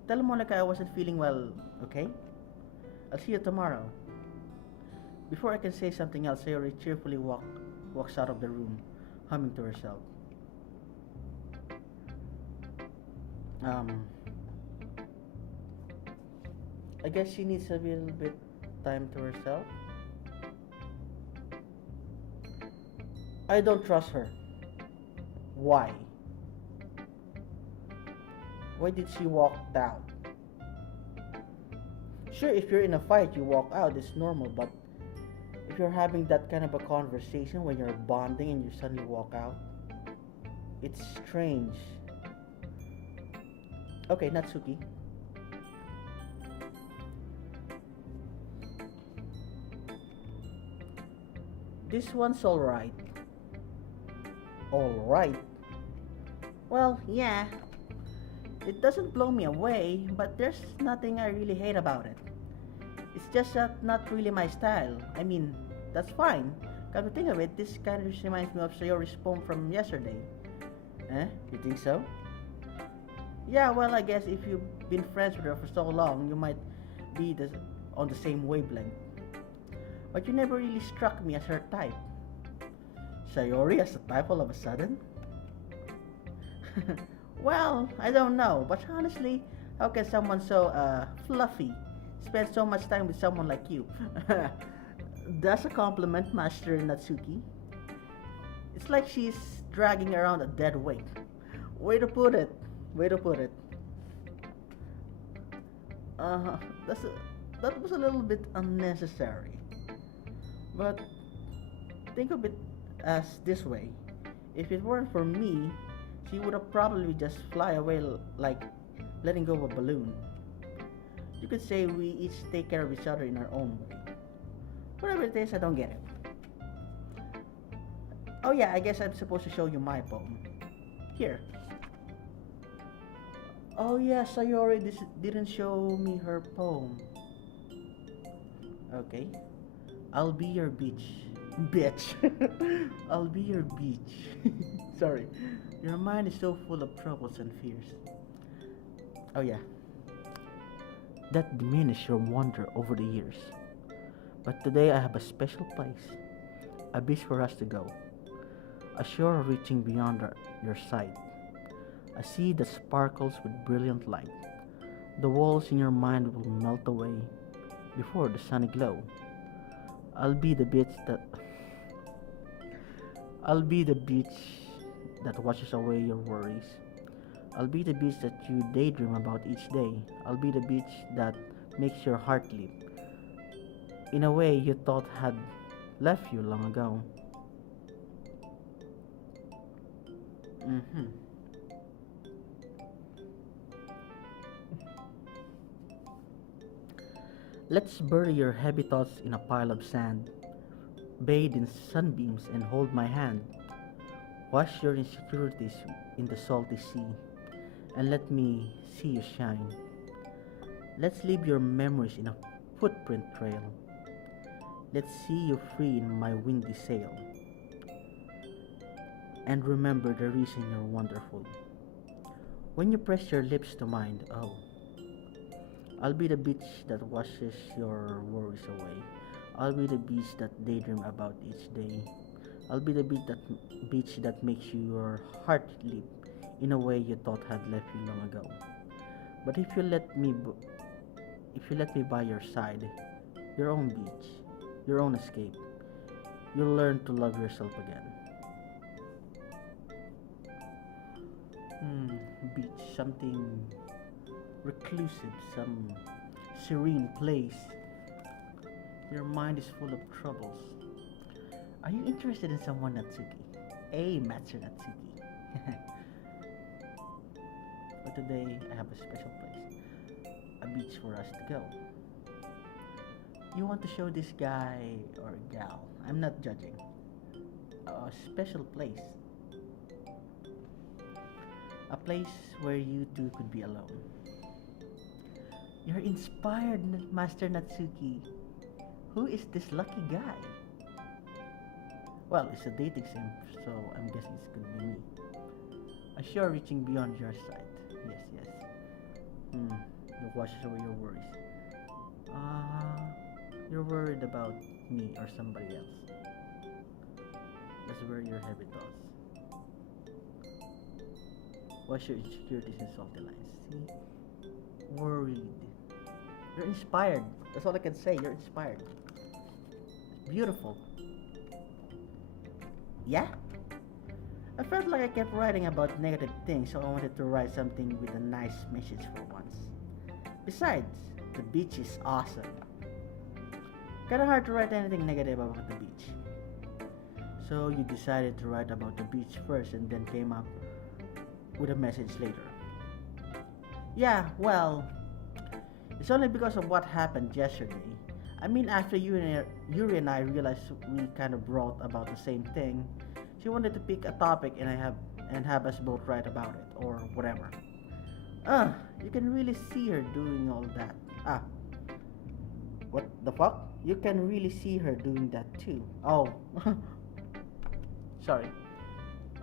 tell Monica I wasn't feeling well, okay? I'll see you tomorrow. Before I can say something else, Sayori cheerfully walks out of the room, humming to herself. Um, I guess she needs a little bit time to herself. I don't trust her. Why? Why did she walk out? Sure, if you're in a fight, you walk out, it's normal, but if you're having that kind of a conversation when you're bonding and you suddenly walk out, it's strange. Okay, Natsuki. This one's alright. Alright. Well, yeah. It doesn't blow me away, but there's nothing I really hate about it. It's just that not really my style. I mean, that's fine. Come to think of it, this kind of reminds me of Sayori's poem from yesterday. Eh? You think so? Yeah, well, I guess if you've been friends with her for so long, you might be on the same wavelength. But you never really struck me as her type. Sayori as a type all of a sudden? Well, I don't know, but honestly, how can someone so fluffy spend so much time with someone like you? That's a compliment, Master Natsuki. It's like she's dragging around a dead weight. Way to put it. Way to put it. Uh, that's a, that was a little bit unnecessary. But think of it as this way. If it weren't for me, she would have probably just fly away like letting go of a balloon. You could say we each take care of each other in our own way. Whatever it is, I don't get it. Oh yeah, I guess I'm supposed to show you my poem. Here. Oh yeah, Sayori didn't show me her poem. Okay. I'll be your beach. Bitch. I'll be your beach. Sorry. Your mind is so full of troubles and fears. Oh yeah. That diminished your wonder over the years. But today I have a special place. A beach for us to go. A shore reaching beyond your sight. A sea that sparkles with brilliant light. The walls in your mind will melt away before the sunny glow. I'll be the beach that I'll be the beach that washes away your worries. I'll be the beach that you daydream about each day. I'll be the beach that makes your heart leap in a way you thought had left you long ago. Mm-hmm. Let's bury your heavy thoughts in a pile of sand, bathe in sunbeams and hold my hand. Wash your insecurities in the salty sea, and let me see you shine. Let's leave your memories in a footprint trail. Let's see you free in my windy sail. And remember the reason you're wonderful. When you press your lips to mine, oh, I'll be the beach that washes your worries away. I'll be the beach that daydream about each day. I'll be the beach that makes your heart leap in a way you thought had left you long ago. But if you let me by your side, your own beach, your own escape, you'll learn to love yourself again. Beach, something reclusive, some serene place. Your mind is full of troubles. Are you interested in someone, Natsuki? Hey, Matsu Natsuki. But today I have a special place, a beach for us to go. You want to show this guy or gal, I'm not judging, a special place. A place where you two could be alone. You're inspired, Master Natsuki. Who is this lucky guy? Well, it's a dating sim, so I'm guessing it's gonna be me. A sure reaching beyond your sight. Yes, yes. That washes away your worries. You're worried about me or somebody else. That's where your heavy thoughts. Wash your insecurities in salty lines. See? Worried. You're inspired. That's all I can say. You're inspired. Beautiful. Yeah? I felt like I kept writing about negative things, so I wanted to write something with a nice message for once. Besides, the beach is awesome. Kinda hard to write anything negative about the beach. So you decided to write about the beach first and then came up with a message later. Yeah, well, it's only because of what happened yesterday. I mean, after Yuri and I realized we kind of wrote about the same thing, she wanted to pick a topic and have us both write about it or whatever. You can really see her doing all that. What the fuck? You can really see her doing that too. Oh, sorry.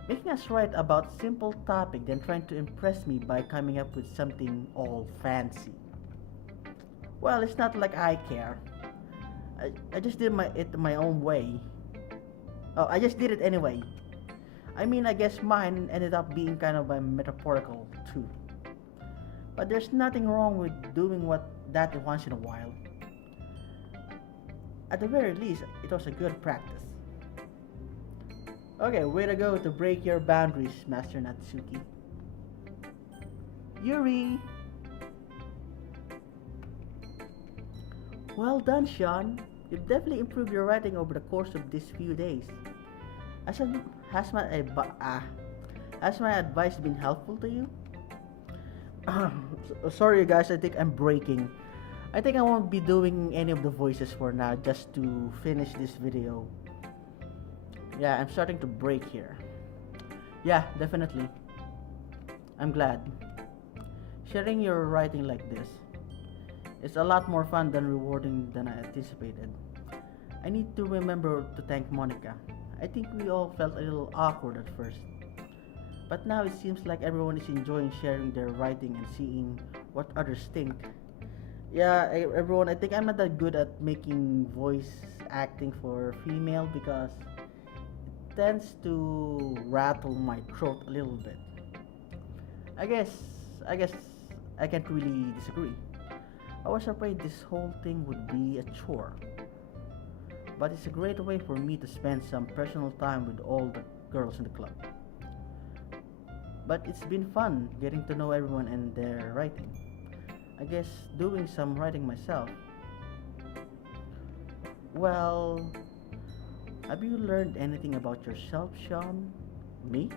Making us write about simple topic then trying to impress me by coming up with something all fancy. Well, it's not like I care. I just did it my own way. Oh, I just did it anyway. I mean, I guess mine ended up being kind of a metaphorical too. But there's nothing wrong with doing that once in a while. At the very least, it was a good practice. Okay, way to go to break your boundaries, Master Natsuki. Yuri! Well done, Sean. You've definitely improved your writing over the course of these few days. Has, has, my, has my advice been helpful to you? Sorry guys, I think I'm breaking. I think I won't be doing any of the voices for now just to finish this video. Yeah, I'm starting to break here. Yeah, definitely. I'm glad. Sharing your writing like this is a lot more fun than rewarding than I anticipated. I need to remember to thank Monica. I think we all felt a little awkward at first. But now it seems like everyone is enjoying sharing their writing and seeing what others think. Yeah, everyone, I think I'm not that good at making voice acting for female because it tends to rattle my throat a little bit. I guess I can't really disagree. I was afraid this whole thing would be a chore. But it's a great way for me to spend some personal time with all the girls in the club. But it's been fun getting to know everyone and their writing. I guess doing some writing myself. Well, have you learned anything about yourself, Sean? Me?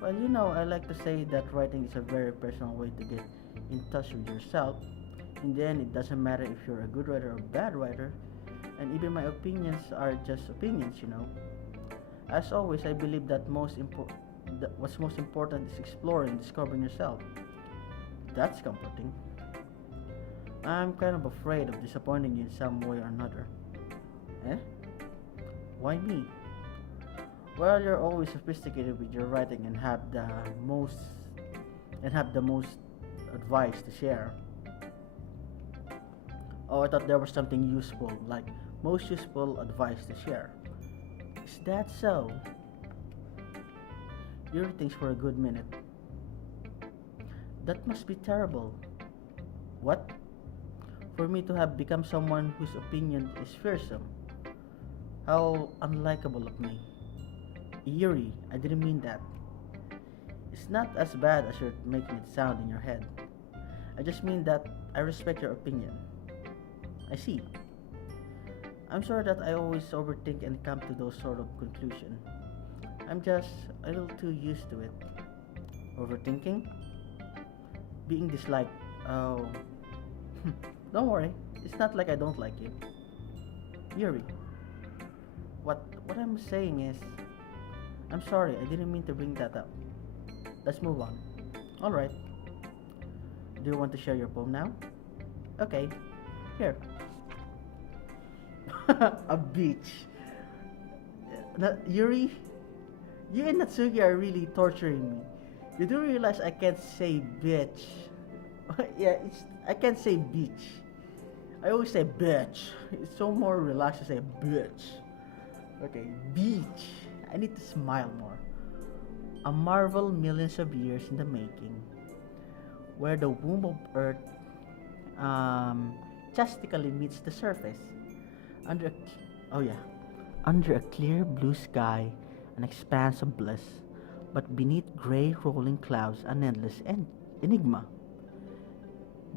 Well, I like to say that writing is a very personal way to get in touch with yourself. In the end, it doesn't matter if you're a good writer or a bad writer, and even my opinions are just opinions. As always, I believe that what's most important is exploring and discovering yourself. That's comforting. I'm kind of afraid of disappointing you in some way or another. Eh? Why me? Well, you're always sophisticated with your writing and have the most advice to share. Oh, I thought there was something useful, like most useful advice to share. Is that so? Yuri thinks for a good minute. That must be terrible. What? For me to have become someone whose opinion is fearsome. How unlikable of me. Yuri, I didn't mean that. It's not as bad as you're making it sound in your head. I just mean that I respect your opinion. I see. I'm sorry that I always overthink and come to those sort of conclusions. I'm just a little too used to it. Overthinking? Being disliked. Oh. Don't worry. It's not like I don't like you. Yuri. What I'm saying is, I'm sorry, I didn't mean to bring that up. let's move on. Alright, do you want to share your poem now? Okay, here. A beach. Yuri, you and Natsuki are really torturing me. You do realize I can't say bitch. Yeah, I can't say beach. I always say bitch. It's so more relaxed to say bitch. Okay, beach. I need to smile more. A marvel millions of years in the making, where the womb of Earth chastically meets the surface. Under a, oh yeah, under a clear blue sky, an expanse of bliss, but beneath gray rolling clouds, an endless enigma.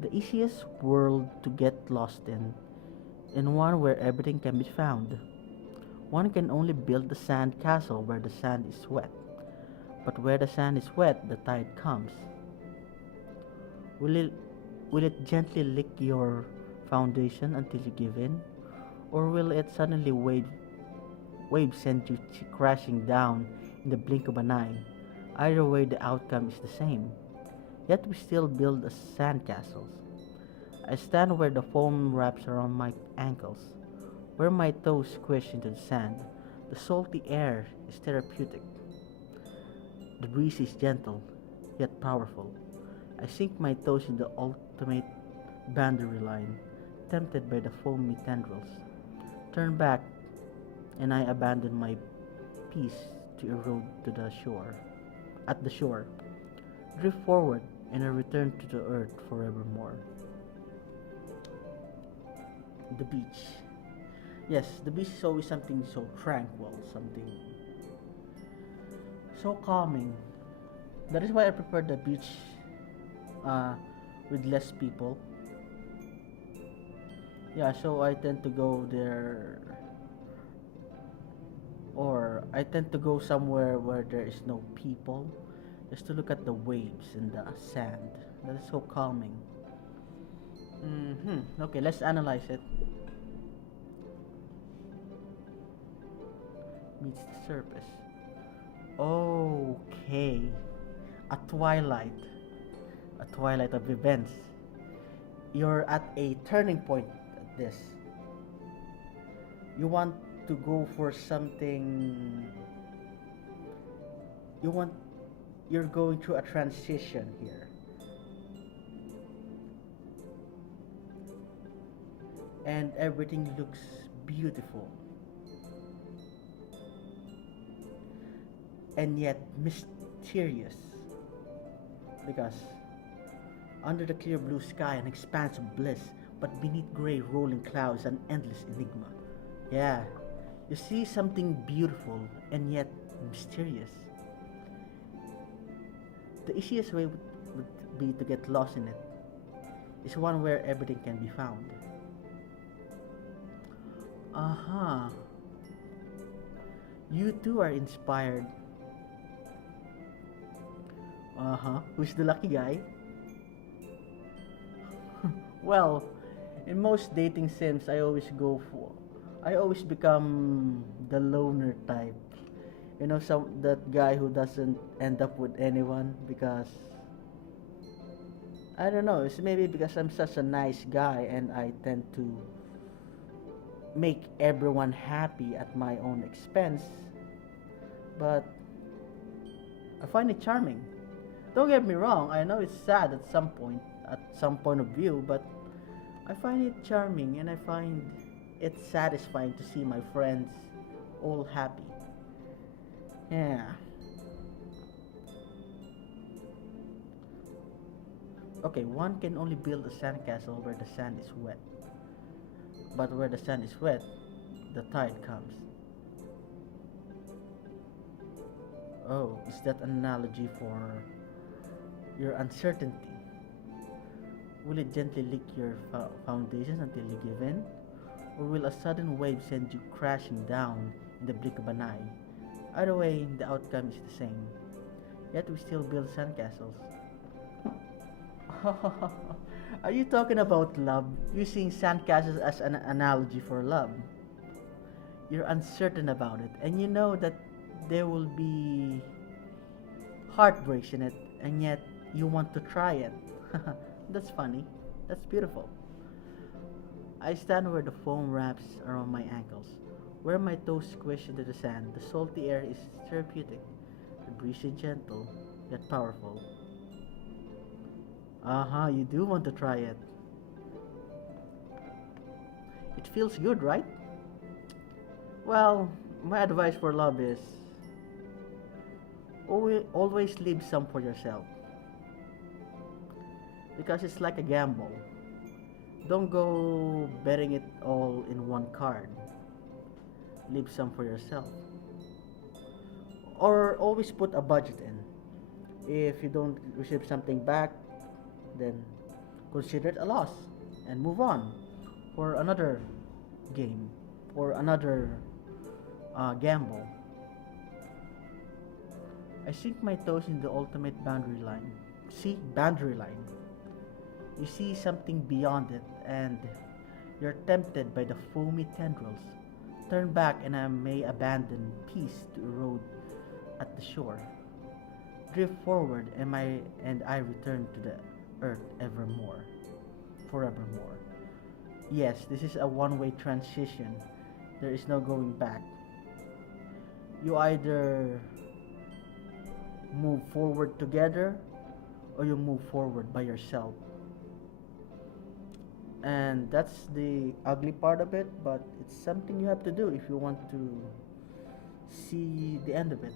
The easiest world to get lost in one where everything can be found. One can only build the sand castle where the sand is wet. But where the sand is wet, the tide comes. Will it, will it gently lick your foundation until you give in? Or will it suddenly waves send you crashing down in the blink of an eye? Either way, the outcome is the same. Yet we still build sand castles. I stand where the foam wraps around my ankles, where my toes squish into the sand. The salty air is therapeutic. The breeze is gentle, yet powerful. I sink my toes in the ultimate boundary line, tempted by the foamy tendrils. Turn back, and I abandon my peace to erode to the shore. At the shore, drift forward, and I return to the earth forevermore. The beach. Yes, the beach is always something so tranquil, something so calming. That is why I prefer the beach uh, with less people. Yeah, so I tend to go there, or I tend to go somewhere where there is no people, just to look at the waves and the sand. That is so calming. Okay, let's analyze it. Meets the surface. Okay. A twilight. A twilight of events. You're at a turning point at this. You want to go for something. You're going through a transition here. And everything looks beautiful. And yet mysterious. Because under the clear blue sky, an expanse of bliss, but beneath gray rolling clouds, an endless enigma. Yeah, you see something beautiful and yet mysterious. The easiest way would be to get lost in it. Is one where everything can be found. Uh-huh. You too are inspired. Uh-huh. Who's the lucky guy? Well, in most dating sims, I always become the loner type. You know, that guy who doesn't end up with anyone because I don't know. It's maybe because I'm such a nice guy and I tend to make everyone happy at my own expense. But I find it charming. Don't get me wrong, I know it's sad at some point of view, but I find it charming and I find it satisfying to see my friends all happy. Yeah. Okay, one can only build a sandcastle where the sand is wet. But where the sand is wet, the tide comes. Oh, is that an analogy for your uncertainty? Will it gently lick your foundations until you give in? Or will a sudden wave send you crashing down in the blink of an eye? Either way, the outcome is the same. Yet we still build sandcastles. Are you talking about love? Using sandcastles as an analogy for love? You're uncertain about it, and you know that there will be heart breaks in it, and yet you want to try it. That's funny. That's beautiful. I stand where the foam wraps around my ankles, where my toes squish into the sand. The salty air is therapeutic, the breeze is gentle, yet powerful. Uh-huh, you do want to try it. It feels good, right? Well, my advice for love is always leave some for yourself. Because it's like a gamble. Don't go betting it all in one card. Leave some for yourself. Or always put a budget in. If you don't receive something back, then consider it a loss and move on for another game or another gamble. I sink my toes in the ultimate boundary line. See, boundary line. You see something beyond it, and you're tempted by the foamy tendrils. Turn back, and I may abandon peace to erode at the shore. Drift forward, and I return to the earth evermore, forevermore. Yes, this is a one-way transition. There is no going back. You either move forward together, or you move forward by yourself. And that's the ugly part of it, but it's something you have to do if you want to see the end of it.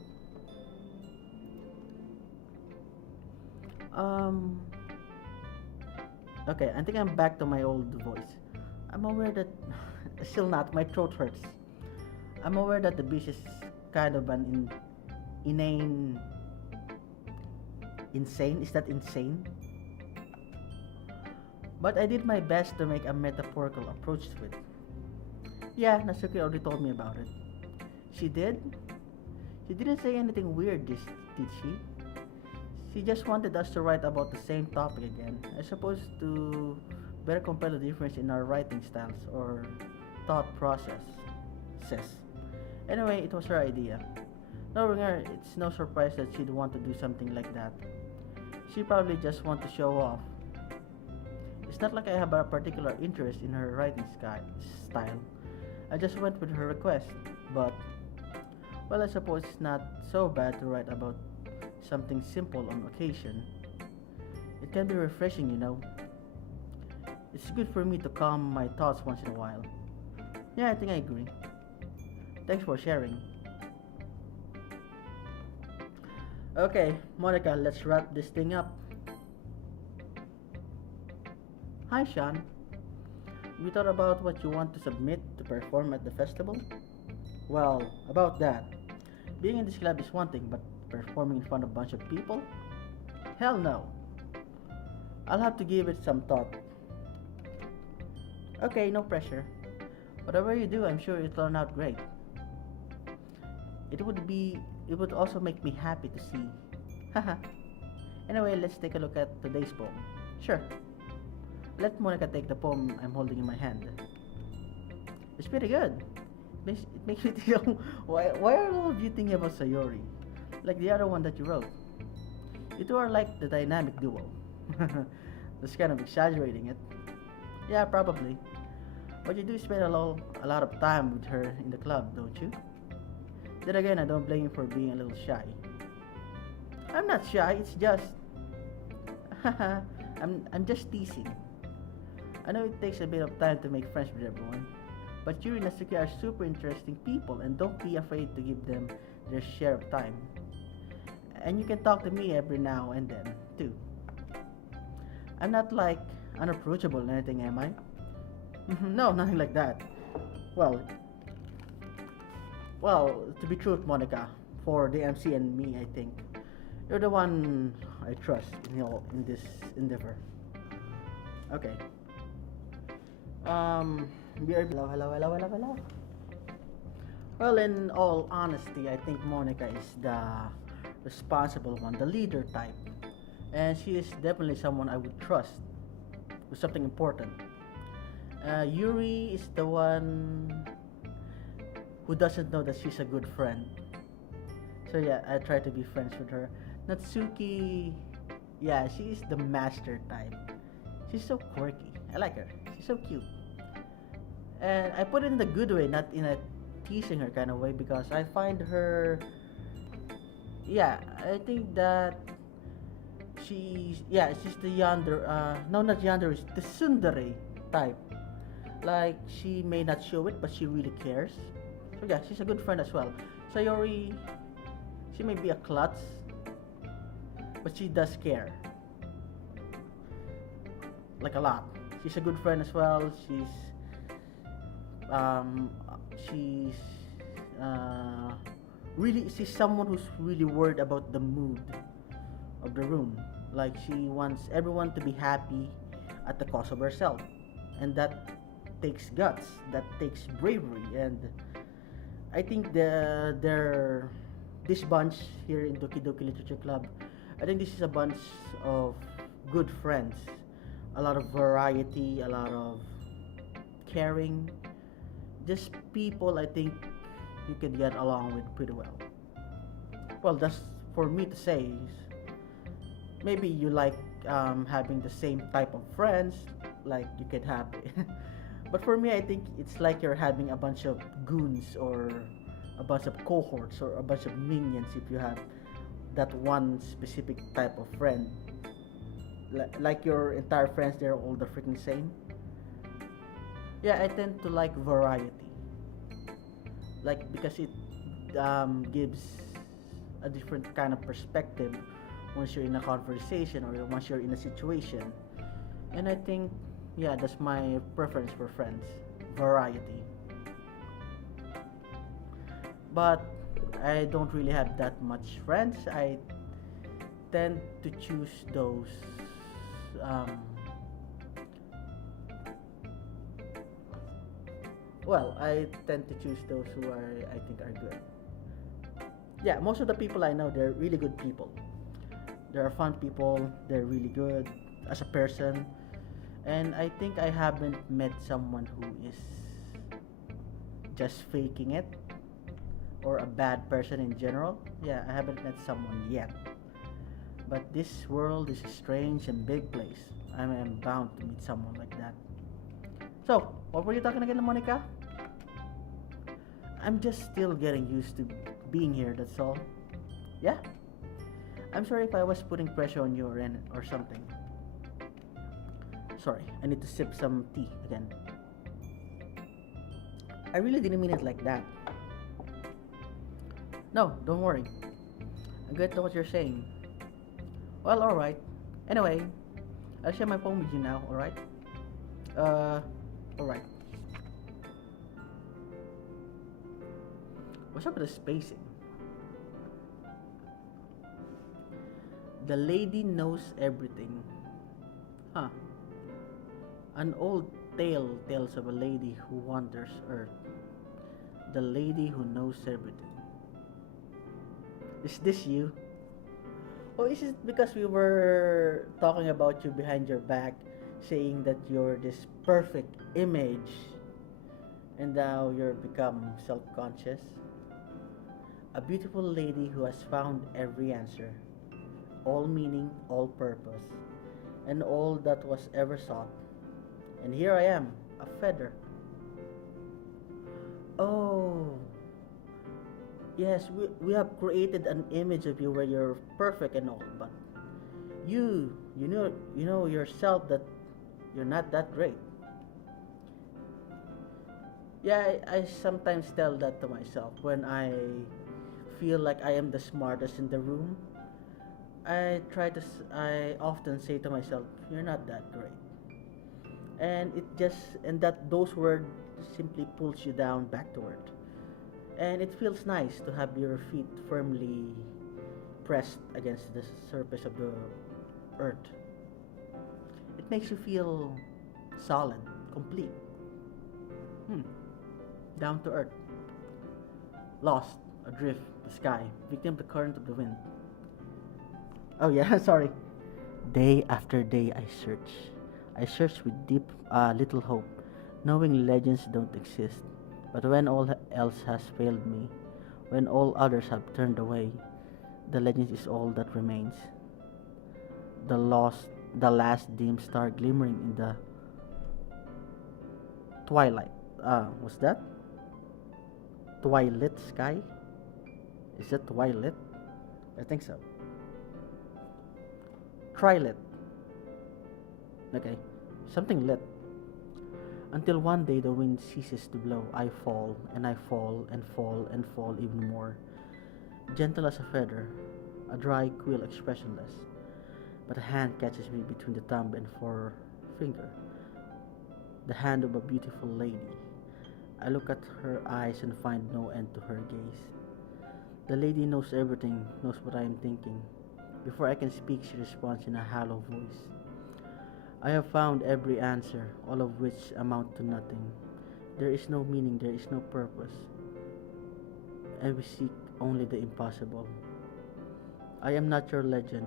Um, okay, I think I'm back to my old voice. I'm aware that still not, my throat hurts. I'm aware that the beach is kind of an inane, insane. Is that insane? But I did my best to make a metaphorical approach to it. Yeah, Nasuki already told me about it. She did? She didn't say anything weird, did she? She just wanted us to write about the same topic again. I suppose to better compare the difference in our writing styles or thought process. Says. Anyway, it was her idea. Knowing her, it's no surprise that she'd want to do something like that. She probably just want to show off. It's not like I have a particular interest in her writing style. I just went with her request. But, well, I suppose it's not so bad to write about something simple on occasion. It can be refreshing, you know. It's good for me to calm my thoughts once in a while. Yeah, I think I agree. Thanks for sharing. Okay, Monica, let's wrap this thing up. Hi, Sean. We thought about what you want to submit to perform at the festival? Well, about that. Being in this club is one thing, but performing in front of a bunch of people? Hell no. I'll have to give it some thought. Okay, no pressure. Whatever you do, I'm sure it'll turn out great. It would also make me happy to see. Haha. Anyway, let's take a look at today's poem. Sure. Let Monica take the poem I'm holding in my hand. It's pretty good. It makes me think, why are all of you thinking about Sayori? Like the other one that you wrote. You two are like the dynamic duo. That's kind of exaggerating it. Yeah, probably. But you do spend a lot of time with her in the club, don't you? Then again, I don't blame you for being a little shy. I'm not shy, it's just... I'm just teasing. I know it takes a bit of time to make friends with everyone, but Yuri and Natsuki are super interesting people and don't be afraid to give them their share of time. And you can talk to me every now and then, too. I'm not like unapproachable or anything, am I? No, nothing like that. Well, to be truth, Monica, for the MC and me, I think you're the one I trust in this endeavor. Okay. We are hello. Well, in all honesty, I think Monica is the responsible one, the leader type, and she is definitely someone I would trust with something important. Yuri is the one who doesn't know that she's a good friend. So yeah, I try to be friends with her. Natsuki, yeah, she is the master type. She's so quirky. I like her. She's so cute. And I put it in the good way, not in a teasing her kind of way, because I find her, yeah, I think that she's the yonder, no, not yonder, it's the tsundere type. Like, she may not show it, but she really cares. So yeah, she's a good friend as well. Sayori, she may be a klutz, but she does care, like a lot. She's a good friend as well. Um, she's uh, she's someone who's really worried about the mood of the room. Like, she wants everyone to be happy at the cost of herself, and that takes guts. That takes bravery, and I think this bunch here in Doki Doki Literature Club, I think this is a bunch of good friends. A lot of variety, a lot of caring. Just people I think you can get along with pretty well. Well, that's for me to say. Maybe you like having the same type of friends, like you can have. But for me, I think it's like you're having a bunch of goons or a bunch of cohorts or a bunch of minions if you have that one specific type of friend. Like your entire friends, they're all the freaking same. Yeah, I tend to like variety. Like, because it gives a different kind of perspective once you're in a conversation or once you're in a situation. And I think, yeah, that's my preference for friends, variety. But I don't really have that much friends. I tend to choose those um, I tend to choose those who I think are good. Yeah, most of the people I know, they're really good people. They're fun people. They're really good as a person. And I think I haven't met someone who is just faking it or a bad person in general. Yeah, I haven't met someone yet. But this world is a strange and big place. I am bound to meet someone like that. So, what were you talking again, Monica? I'm just still getting used to being here, that's all. Yeah? I'm sorry if I was putting pressure on you or something. Sorry, I need to sip some tea again. I really didn't mean it like that. No, don't worry. I get to what you're saying. Well, alright. Anyway, I'll share my phone with you now, alright? Alright. What's up with the spacing? The lady knows everything. Huh. An old tale tells of a lady who wanders Earth. The lady who knows everything. Is this you? Or is it because we were talking about you behind your back, saying that you're this perfect image, and now you're become self-conscious? A beautiful lady who has found every answer, all meaning, all purpose, and all that was ever sought. And here I am, a feather. Oh, yes, we have created an image of you where you're perfect and all, but you know yourself that you're not that great. Yeah, I sometimes tell that to myself when I feel like I am the smartest in the room. I often say to myself, you're not that great. And that those words simply pulls you down back to earth. And it feels nice to have your feet firmly pressed against the surface of the earth. It makes you feel solid, complete. Down to earth. Lost, adrift, the sky, victim of the current of the wind. Oh yeah, sorry. Day after day I search. I search with deep, little hope, knowing legends don't exist. But when all else has failed me, when all others have turned away, The legend is all that remains. The lost, the last dim star glimmering in the twilight. What's that? Twilight sky? Is that twilight? I think so. Trilit. Okay, something lit. Until one day the wind ceases to blow, I fall, and I fall, and fall, and fall even more. Gentle as a feather, a dry quill expressionless. But a hand catches me between the thumb and forefinger, the hand of a beautiful lady. I look at her eyes and find no end to her gaze. The lady knows everything, knows what I am thinking. Before I can speak, she responds in a hollow voice. I have found every answer, all of which amount to nothing. There is no meaning, there is no purpose, and we seek only the impossible. I am not your legend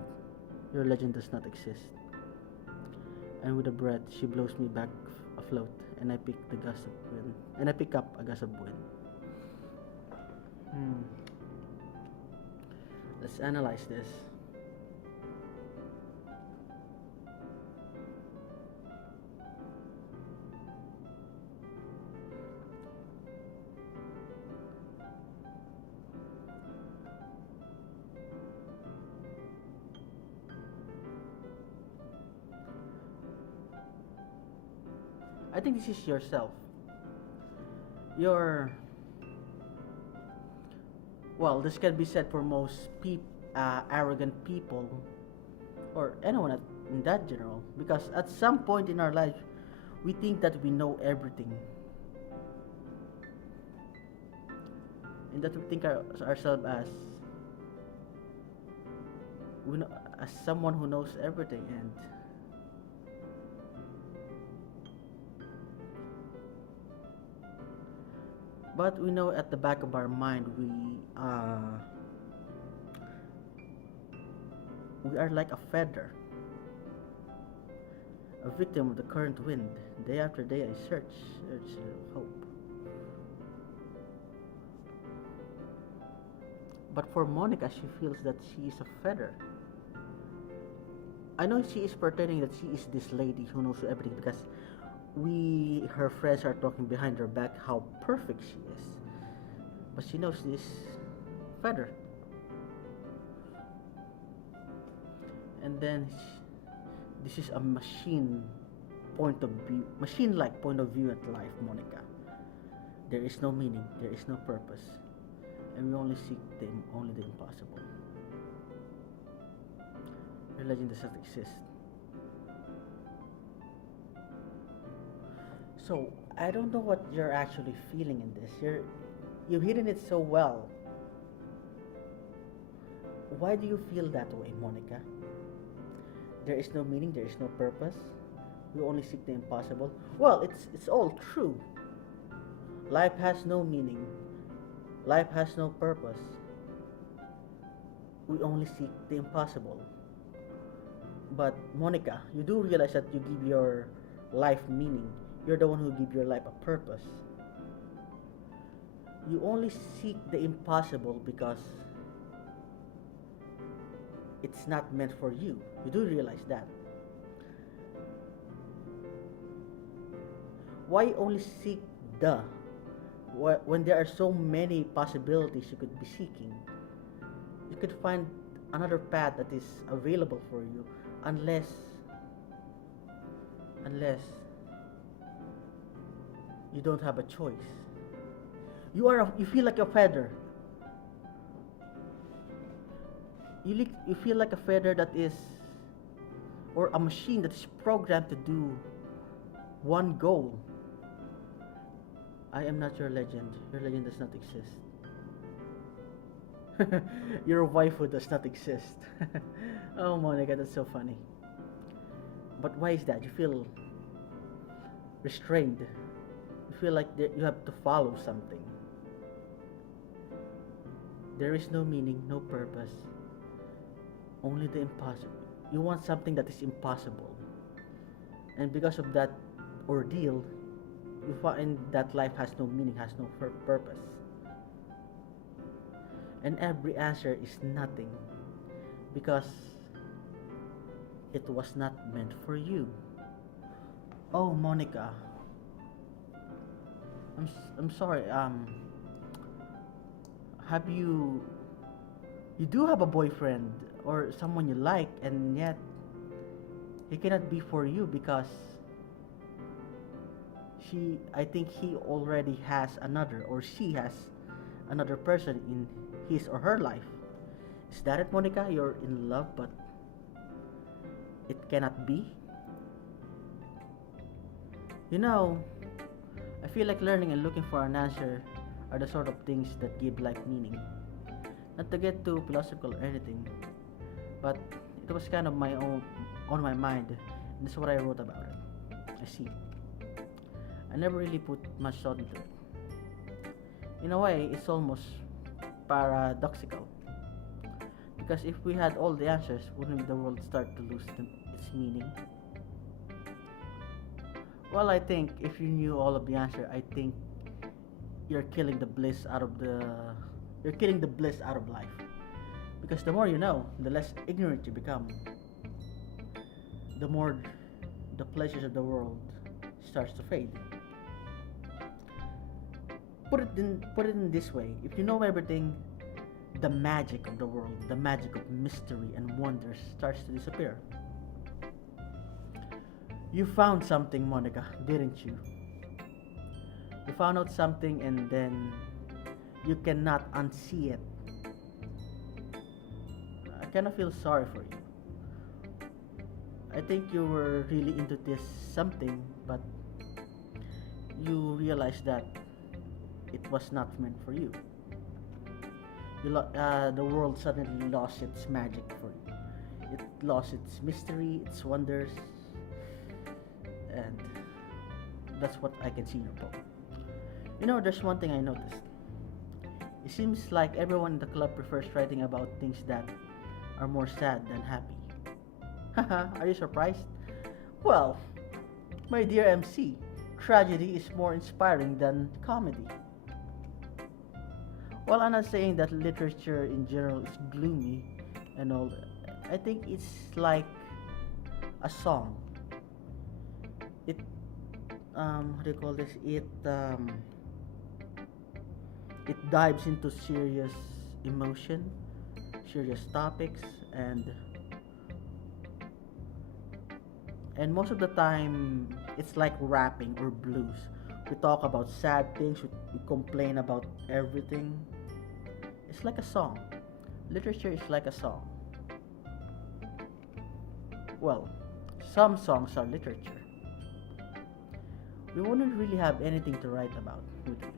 does not exist. And with a breath, she blows me back afloat, and I pick the gust of wind, and I pick up a gust of wind. Hmm. Let's analyze this. I think this is yourself. You're well. This can be said for most arrogant people, or anyone in that general. Because at some point in our life, we think that we know everything, and that we think ourselves as we know, as someone who knows everything, and but we know at the back of our mind we are like a feather, a victim of the current wind. Day after day I search hope. But for Monica, she feels that she is a feather. I know she is pretending that she is this lady who knows everything because her friends are talking behind her back how perfect she is. But she knows this feather. And then this is a machine-like point of view at life, Monica. There is no meaning, there is no purpose, and we only seek only the impossible. Your legend does not exist. So I don't know what you're actually feeling in this. You've hidden it so well. Why do you feel that way, Monica? There is no meaning, there is no purpose. We only seek the impossible. Well, it's all true. Life has no meaning. Life has no purpose. We only seek the impossible. But Monica, you do realize that you give your life meaning. You're the one who give your life a purpose. You only seek the impossible because it's not meant for you. You do realize that. Why only seek the when there are so many possibilities you could be seeking? You could find another path that is available for you, unless you don't have a choice. You feel like a feather. You feel like a feather that is, or a machine that is programmed to do one goal. I am not your legend. Your legend does not exist. Your waifu does not exist. Oh, Monica, that's so funny. But why is that? You feel restrained. You feel like you have to follow something. There is no meaning, no purpose, only the impossible. You want something that is impossible. And because of that ordeal, you find that life has no meaning, has no purpose. and every answer is nothing because it was not meant for you. Oh, Monica, I'm sorry. Have you do have a boyfriend or someone you like, and yet he cannot be for you because I think he already has another, or she has another person in his or her life. Is that it, Monica? You're in love, but it cannot be? You know, I feel like learning and looking for an answer are the sort of things that give life meaning. Not to get too philosophical or anything, but it was kind of my own on my mind, and that's what I wrote about it. I see. I never really put much thought into it. In a way, it's almost paradoxical. Because if we had all the answers, wouldn't the world start to lose its meaning? Well, I think if you knew all of the answer, I think you're killing the bliss out of the you're killing the bliss out of life. Because the more you know, the less ignorant you become. The more the pleasures of the world starts to fade. Put it in this way. If you know everything, the magic of the world, the magic of mystery and wonder starts to disappear. You found something, Monica, didn't you? You found out something and then you cannot unsee it. I kind of feel sorry for you. I think you were really into this something, but you realized that it was not meant for you. The world suddenly lost its magic for you. It lost its mystery, its wonders, and that's what I can see in your poem. You know, there's one thing I noticed. It seems like everyone in the club prefers writing about things that are more sad than happy. Haha, are you surprised? Well, my dear MC, tragedy is more inspiring than comedy. While I'm not saying that literature in general is gloomy and all, I think it's like a song. It how do you call this? It dives into serious emotion, serious topics, and most of the time it's like rapping or blues. We talk about sad things, we complain about everything. It's like a song. Literature is like a song. Well, some songs are literature. We wouldn't really have anything to write about, would we?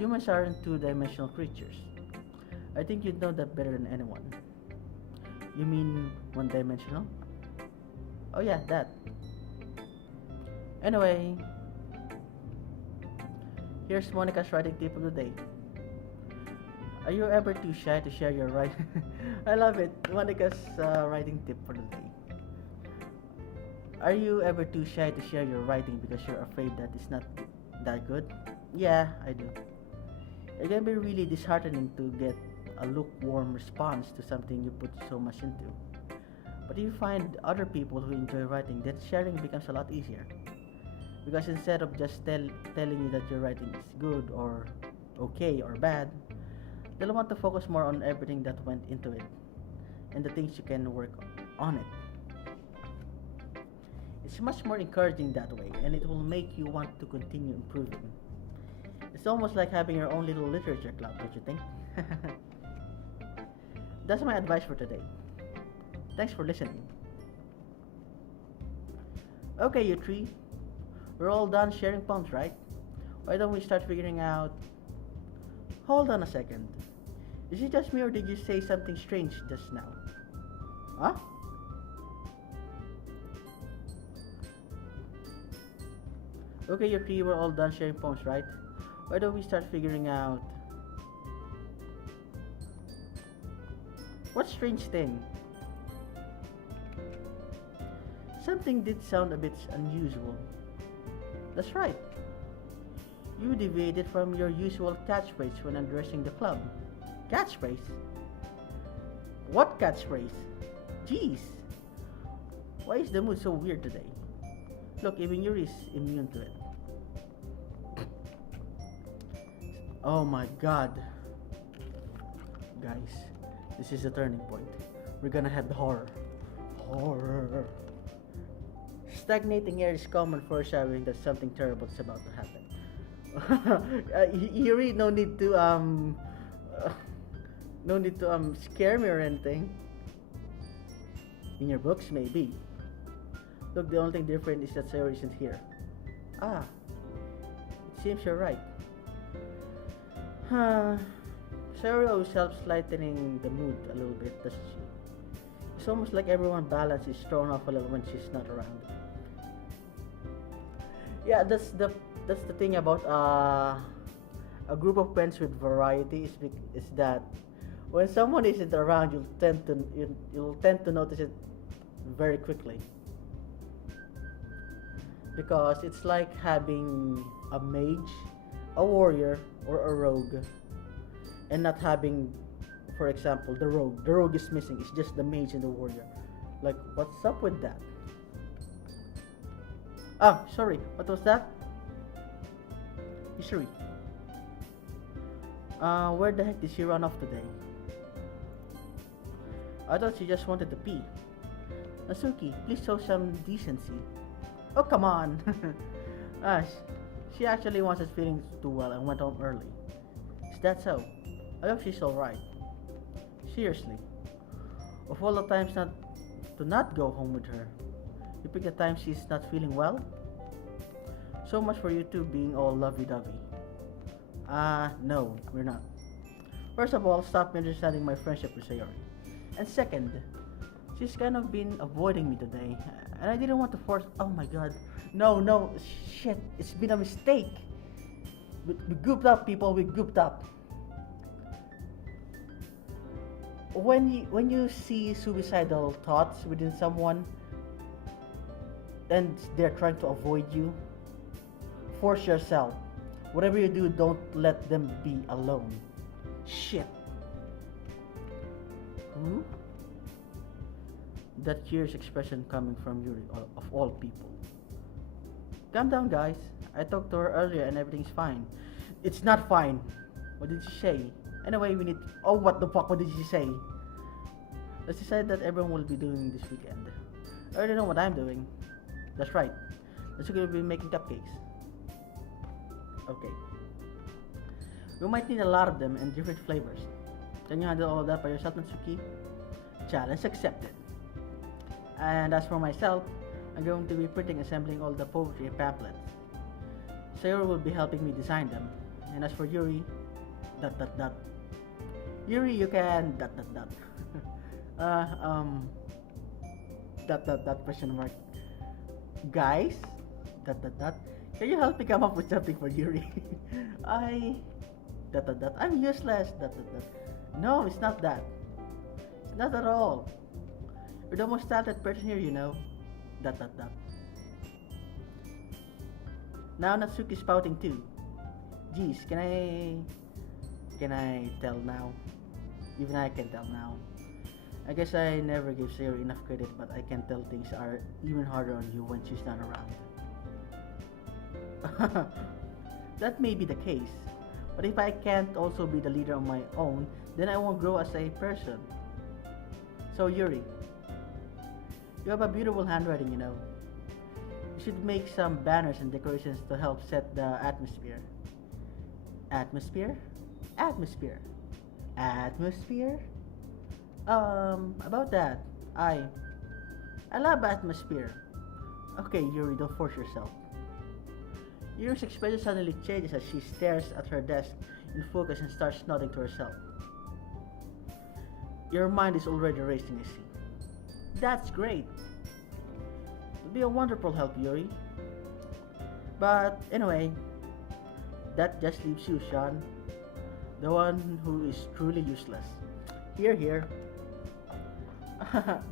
Humans aren't two-dimensional creatures. I think you'd know that better than anyone. You mean one-dimensional? Oh yeah, that. Anyway, here's Monica's writing tip of the day. Are you ever too shy to share your writing? I love it. Monica's writing tip for the day. Are you ever too shy to share your writing because you're afraid that it's not that good? Yeah, I do. It can be really disheartening to get a lukewarm response to something you put so much into. But if you find other people who enjoy writing, then sharing becomes a lot easier. Because instead of just telling you that your writing is good or okay or bad, they'll want to focus more on everything that went into it and the things you can work on it. It's much more encouraging that way, and it will make you want to continue improving. It's almost like having your own little literature club, don't you think? That's my advice for today. Thanks for listening. Okay, you three, we're all done sharing poems, right? Why don't we start figuring out... Hold on a second. Is it just me or did you say something strange just now? Huh? Okay, you three, we're all done sharing poems, right? Why don't we start figuring out... What strange thing? Something did sound a bit unusual. That's right. You deviated from your usual catchphrase when addressing the club. Catchphrase? What catchphrase? Jeez. Why is the mood so weird today? Look, even Yuri is immune to it. Oh my god. Guys, this is the turning point. We're gonna have the horror. Horror. Stagnating air is common foreshadowing that something terrible is about to happen. Yuri, no need to scare me or anything. In your books, maybe. Look, the only thing different is that Sarah isn't here. Ah, it seems you're right. Sarah always helps lightening the mood a little bit, doesn't she? It's almost like everyone's balance is thrown off a little when she's not around. Yeah, that's the thing about a group of friends with variety is that when someone isn't around, you'll tend to notice it very quickly, because it's like having a mage, a warrior, or a rogue, and not having, for example, the rogue. The rogue is missing. It's just the mage and the warrior. Like, what's up with that? Ah, sorry. What was that? History. Where the heck did she run off today? I thought she just wanted to pee. Nasuki, please show some decency. Oh, come on. ah, she actually wasn't feeling too well and went home early. Is that so? I hope she's alright. Seriously. Of all the times not go home with her, you pick the time she's not feeling well? So much for you two being all lovey-dovey. No, we're not. First of all, stop misunderstanding my friendship with Sayori. And second, she's kind of been avoiding me today, and I didn't want to force. Oh my god. No, shit, it's been a mistake. We gooped up, people, we gooped up. When you see suicidal thoughts within someone, and they're trying to avoid you, force yourself. Whatever you do, don't let them be alone. Shit. That curious expression coming from Yuri, of all people. Calm down, guys. I talked to her earlier and everything's fine. It's not fine. What did she say? Anyway, we need. Oh, what the fuck? What did she say? Let's decide that everyone will be doing this weekend. I already know what I'm doing. That's right. Let's going to be making cupcakes. Okay. We might need a lot of them and different flavors. Can you handle all of that by yourself, Natsuki? Challenge accepted. And as for myself, I'm going to be printing and assembling all the poetry pamphlets. Sayori will be helping me design them. And as for Yuri, ... Yuri, you can ... question mark. Guys, ... Can you help me come up with something for Yuri? I'm useless. ... No, it's not that. It's not at all. You're the most talented person here, you know. ... Now Natsuki's spouting too. Geez, can I tell now? Even I can tell now. I guess I never give Sayori enough credit, but I can tell things are even harder on you when she's not around. That may be the case, but if I can't also be the leader on my own, then I won't grow as a person. So Yuri, you have a beautiful handwriting, you know. You should make some banners and decorations to help set the atmosphere. Atmosphere? Atmosphere. Atmosphere? About that, I love atmosphere. Okay, Yuri, don't force yourself. Yuri's expression suddenly changes as she stares at her desk in focus and starts nodding to herself. Your mind is already racing, I see. That's great. It'll be a wonderful help, Yuri. But anyway, that just leaves you, Sean. The one who is truly useless. Here.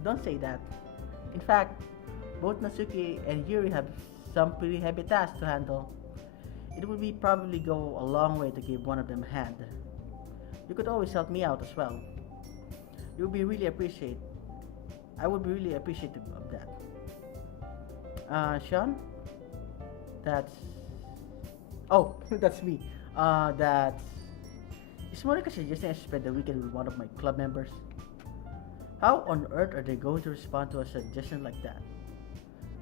Don't say that. In fact, both Natsuki and Yuri have some pretty heavy tasks to handle. It would be probably go a long way to give one of them a hand. you could always help me out as well. You would be really appreciate. I would be really appreciative of that. Sean, that's oh, that's me. That's is Monica suggesting I should spend the weekend with one of my club members? How on earth are they going to respond to a suggestion like that?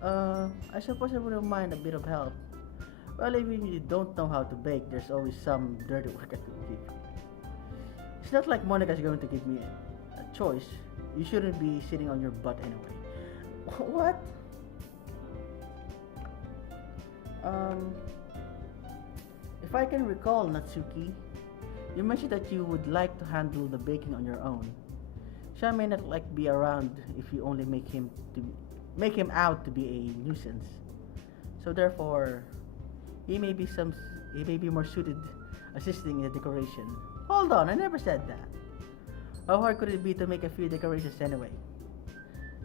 I suppose I wouldn't mind a bit of help. Well, even if you don't know how to bake, there's always some dirty work I could give. It's not like Monica's going to give me a choice. You shouldn't be sitting on your butt anyway. What? Um, if I can recall, Natsuki, you mentioned that you would like to handle the baking on your own. Sean may not like be around if you only make him out to be a nuisance. So therefore, he may be more suited assisting in the decoration. Hold on, I never said that. How hard could it be to make a few decorations anyway?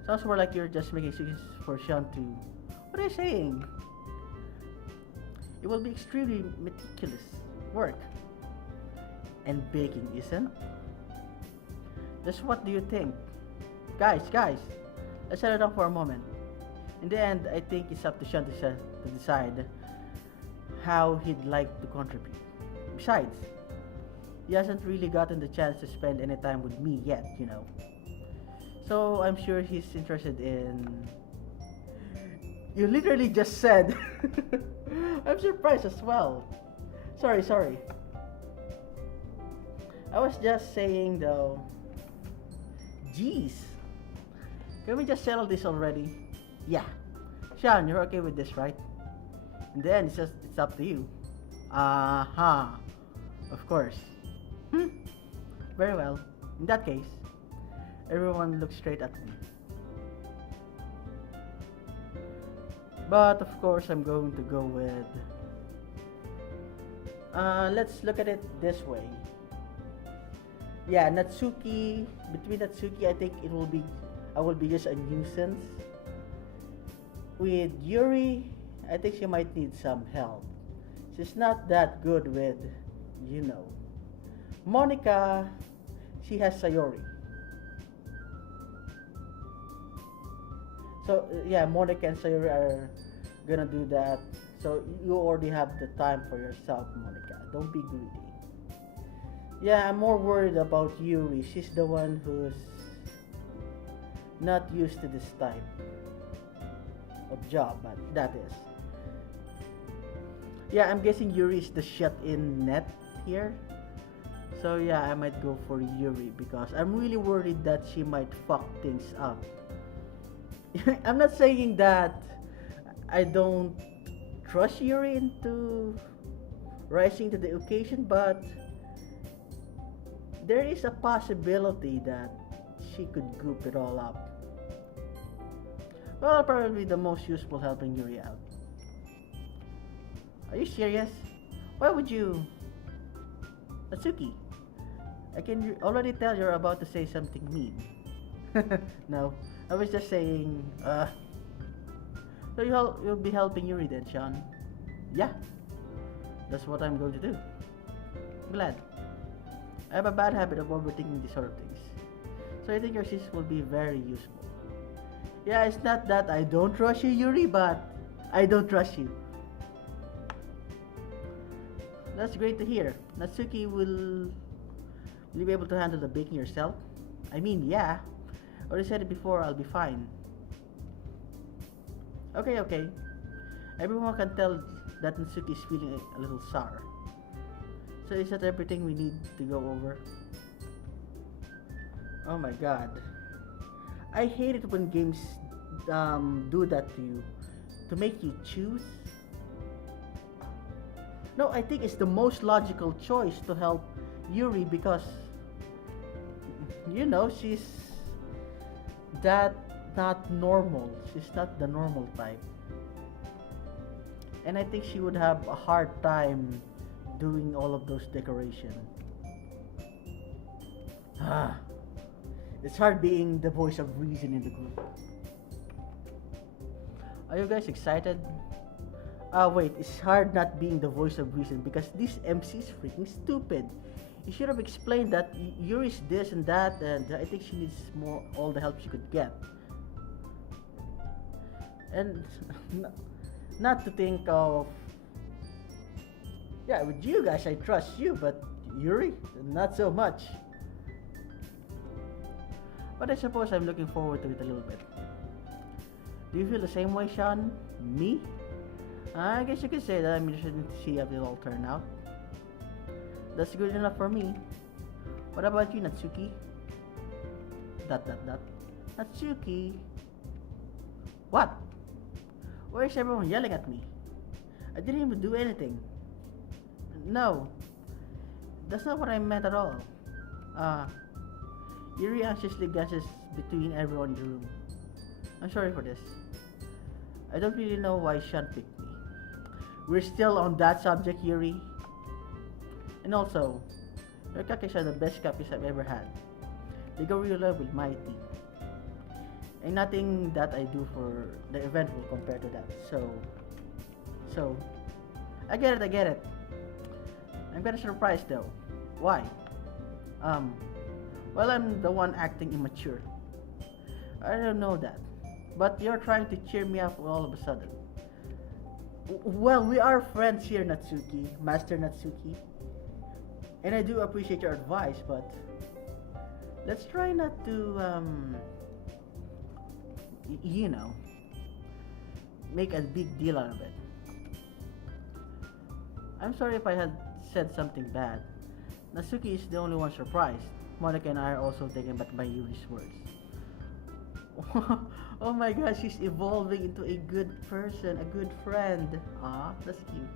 Sounds more like you're just making excuses for Sean to. What are you saying? It will be extremely meticulous work. And baking isn't? Just what do you think? Guys, let's settle down for a moment. In the end, I think it's up to Sean to decide how he'd like to contribute. Besides, he hasn't really gotten the chance to spend any time with me yet, you know. So I'm sure he's interested in. You literally just said. I'm surprised as well. Sorry. I was just saying though. Jeez. Can we just settle this already? Yeah. Sean, you're okay with this, right? In the end, it's up to you. Of course. Very well. In that case, everyone looks straight at me. But of course, I'm going to go with. Let's look at it this way. Yeah, Natsuki. Between Natsuki, I think I will be just a nuisance. With Yuri, I think she might need some help. She's not that good with, you know. Monica, she has Sayori. So yeah, Monica and Sayori are gonna do that. So you already have the time for yourself, Monica. Don't be greedy. Yeah, I'm more worried about Yuri. She's the one who's not used to this type of job, but that is. Yeah, I'm guessing Yuri is the shut-in net here. So yeah, I might go for Yuri because I'm really worried that she might fuck things up. I'm not saying that I don't trust Yuri into rising to the occasion, but there is a possibility that she could goop it all up. Well, probably the most useful helping Yuri out. Are you serious? Why would you? Natsuki, I can already tell you're about to say something mean. No, I was just saying, so you'll be helping Yuri then, Sean? Yeah, that's what I'm going to do. I'm glad. I have a bad habit of overthinking these sort of things. So I think your assist will be very useful. Yeah, it's not that I don't trust you, Yuri, but I don't trust you. That's great to hear. Natsuki, will you be able to handle the baking yourself? I mean, yeah. Already said it before, I'll be fine. Okay. Everyone can tell that Natsuki is feeling a little sour. So is that everything we need to go over? Oh my god. I hate it when games do that to you. To make you choose. No, I think it's the most logical choice to help Yuri because, you know, she's that not normal. She's not the normal type. And I think she would have a hard time doing all of those decorations. It's hard being the voice of reason in the group. Are you guys excited? Wait, it's hard not being the voice of reason because this MC is freaking stupid. You should have explained that Yuri's this and that, and I think she needs more all the help she could get. And n- not to think of, yeah, with you guys I trust you, but Yuri, not so much. But I suppose I'm looking forward to it a little bit. Do you feel the same way, Sean? Me? I guess you could say that I'm interested to see how it all turn out. That's good enough for me. What about you, Natsuki? Dot dot dot. Natsuki. What? Why is everyone yelling at me? I didn't even do anything. No, that's not what I meant at all. Uh, Yuri anxiously glances between everyone in the room. I'm sorry for this. I don't really know why Sean picked me. We're still on that subject, Yuri. And also, your cupcakes are the best cupcakes I've ever had. They go real well with my tea. And nothing that I do for the event will compare to that. So, I get it. I'm kinda surprised though. Why? Well, I'm the one acting immature. I don't know that. But you're trying to cheer me up all of a sudden. Well, we are friends here, Natsuki, Master Natsuki. And I do appreciate your advice, but let's try not to, you know, make a big deal out of it. I'm sorry if I had said something bad. Natsuki is the only one surprised. Monica and I are also taken back by Yuri's words. Oh my gosh, she's evolving into a good person, a good friend. Ah, that's cute.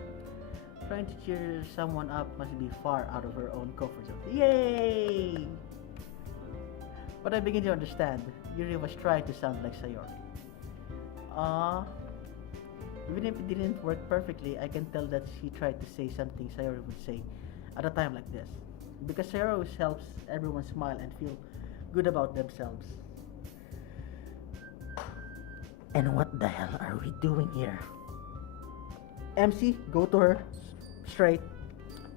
Trying to cheer someone up must be far out of her own comfort zone. Yay! But I begin to understand. Yuri was trying to sound like Sayori. Ah, even if it didn't work perfectly, I can tell that she tried to say something Sayori would say at a time like this. Because Sayori always helps everyone smile and feel good about themselves. And what the hell are we doing here? MC, go to her straight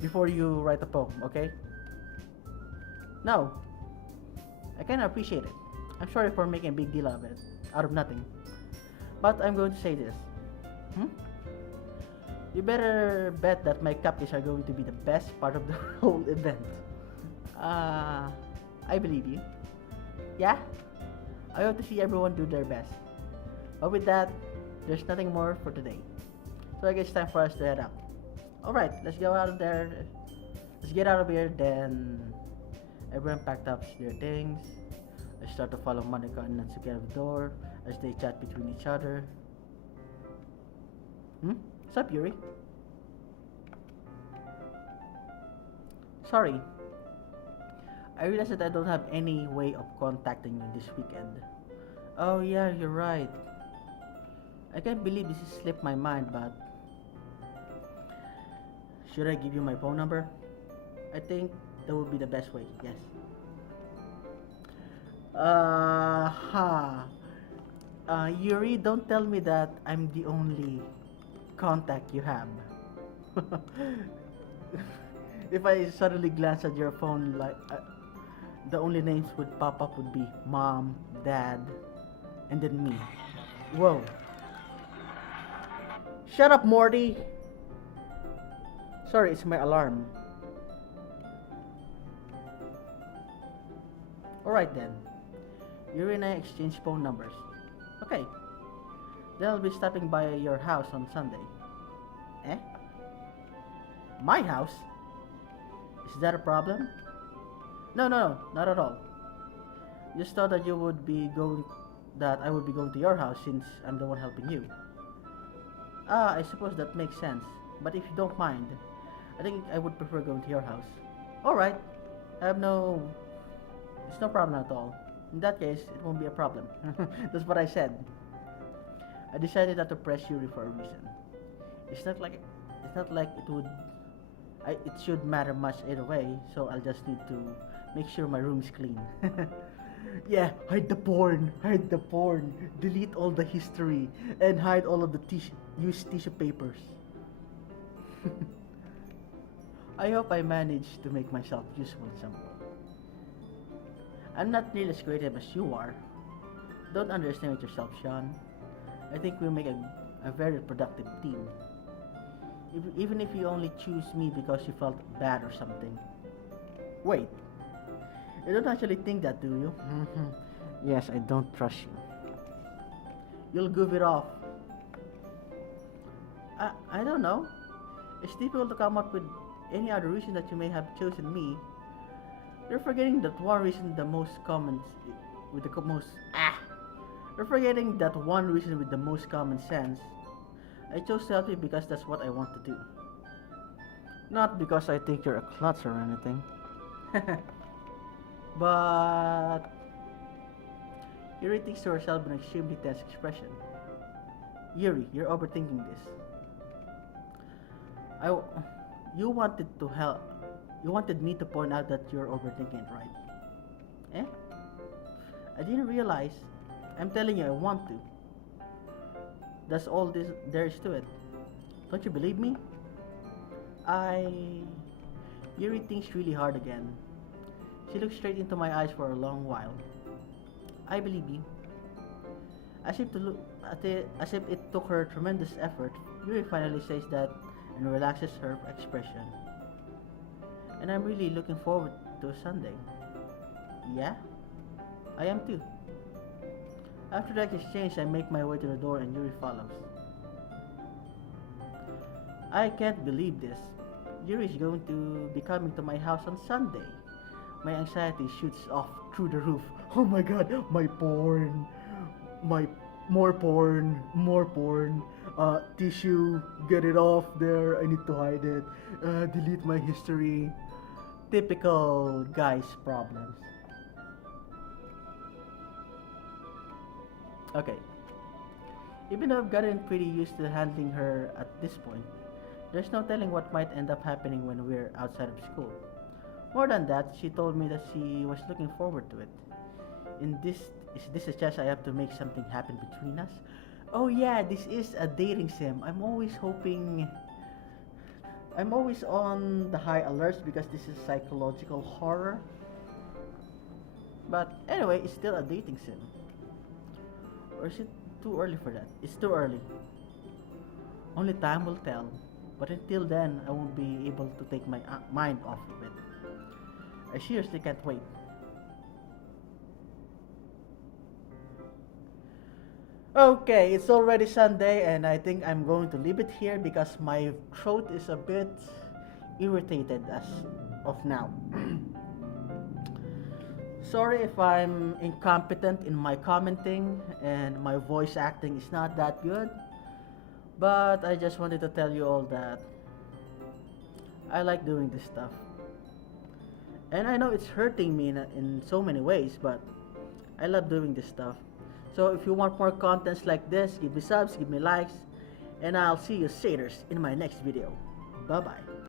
before you write a poem, okay? No. I kinda appreciate it. I'm sorry for making a big deal out of it, out of nothing. But I'm going to say this. You better bet that my cupcakes are going to be the best part of the whole event. I believe you. Yeah? I hope to see everyone do their best. But with that, there's nothing more for today. So I guess it's time for us to head out. Alright, let's go out of there. Let's get out of here. Then everyone packed up their things. I start to follow Monica and Natsuki out of the door as they chat between each other. What's up, Yuri? Sorry. I realized that I don't have any way of contacting you this weekend. Oh yeah, you're right. I can't believe this has slipped my mind, but should I give you my phone number? I think that would be the best way, yes. Yuri, don't tell me that I'm the only contact you have. If I suddenly glance at your phone, like the only names would pop up would be mom, dad, and then me. Whoa. Shut up, Morty. Sorry, it's my alarm. Alright then. Yuri and I exchange phone numbers. Okay. Then I'll be stopping by your house on Sunday. Eh? My house? Is that a problem? No, not at all. Just thought that I would be going to your house since I'm the one helping you. I suppose that makes sense. But if you don't mind, I think I would prefer going to your house. Alright. It's no problem at all. In that case, it won't be a problem. That's what I said. I decided not to press Yuri for a reason. It's not like it should matter much either way, so I'll just need to make sure my room is clean. Yeah, hide the porn, delete all the history, and hide all of the used tissue papers. I hope I managed to make myself useful in some way. I'm not nearly as creative as you are. Don't underestimate yourself, Sean. I think we'll make a very productive team. Even if you only choose me because you felt bad or something. Wait, you don't actually think that, do you? Yes, I don't trust you. You'll goof it off. I don't know. It's difficult to come up with any other reason that you may have chosen me. You're forgetting that one reason the most common with the most You're forgetting that one reason with the most common sense. I chose to help you because that's what I want to do. Not because I think you're a klutz or anything. But Yuri thinks to herself with an extremely tense expression. Yuri, you're overthinking this. I, you wanted to help. You wanted me to point out that you're overthinking it, right? Eh? I didn't realize. I'm telling you, I want to. That's all there is to it. Don't you believe me? Yuri thinks really hard again. She looked straight into my eyes for a long while. I believe you. As if it took her tremendous effort, Yuri finally says that and relaxes her expression. And I'm really looking forward to Sunday. Yeah? I am too. After that exchange, I make my way to the door and Yuri follows. I can't believe this. Yuri is going to be coming to my house on Sunday. My anxiety shoots off through the roof. Oh my god, my porn. More porn. Tissue, get it off there. I need to hide it. Delete my history. Typical guys' problems. Okay. Even though I've gotten pretty used to handling her at this point, there's no telling what might end up happening when we're outside of school. More than that, she told me that she was looking forward to it. Is this a chance I have to make something happen between us? Oh yeah, this is a dating sim. I'm always on the high alerts because this is psychological horror. But anyway, it's still a dating sim. Or is it too early for that? It's too early. Only time will tell. But until then, I won't be able to take my mind off of it. I seriously can't wait. Okay, it's already Sunday and I think I'm going to leave it here because my throat is a bit irritated as of now. Sorry if I'm incompetent in my commenting and my voice acting is not that good, but I just wanted to tell you all that I like doing this stuff. And I know it's hurting me in so many ways, but I love doing this stuff. So if you want more contents like this, give me subs, give me likes, and I'll see you satyrs in my next video. Bye bye.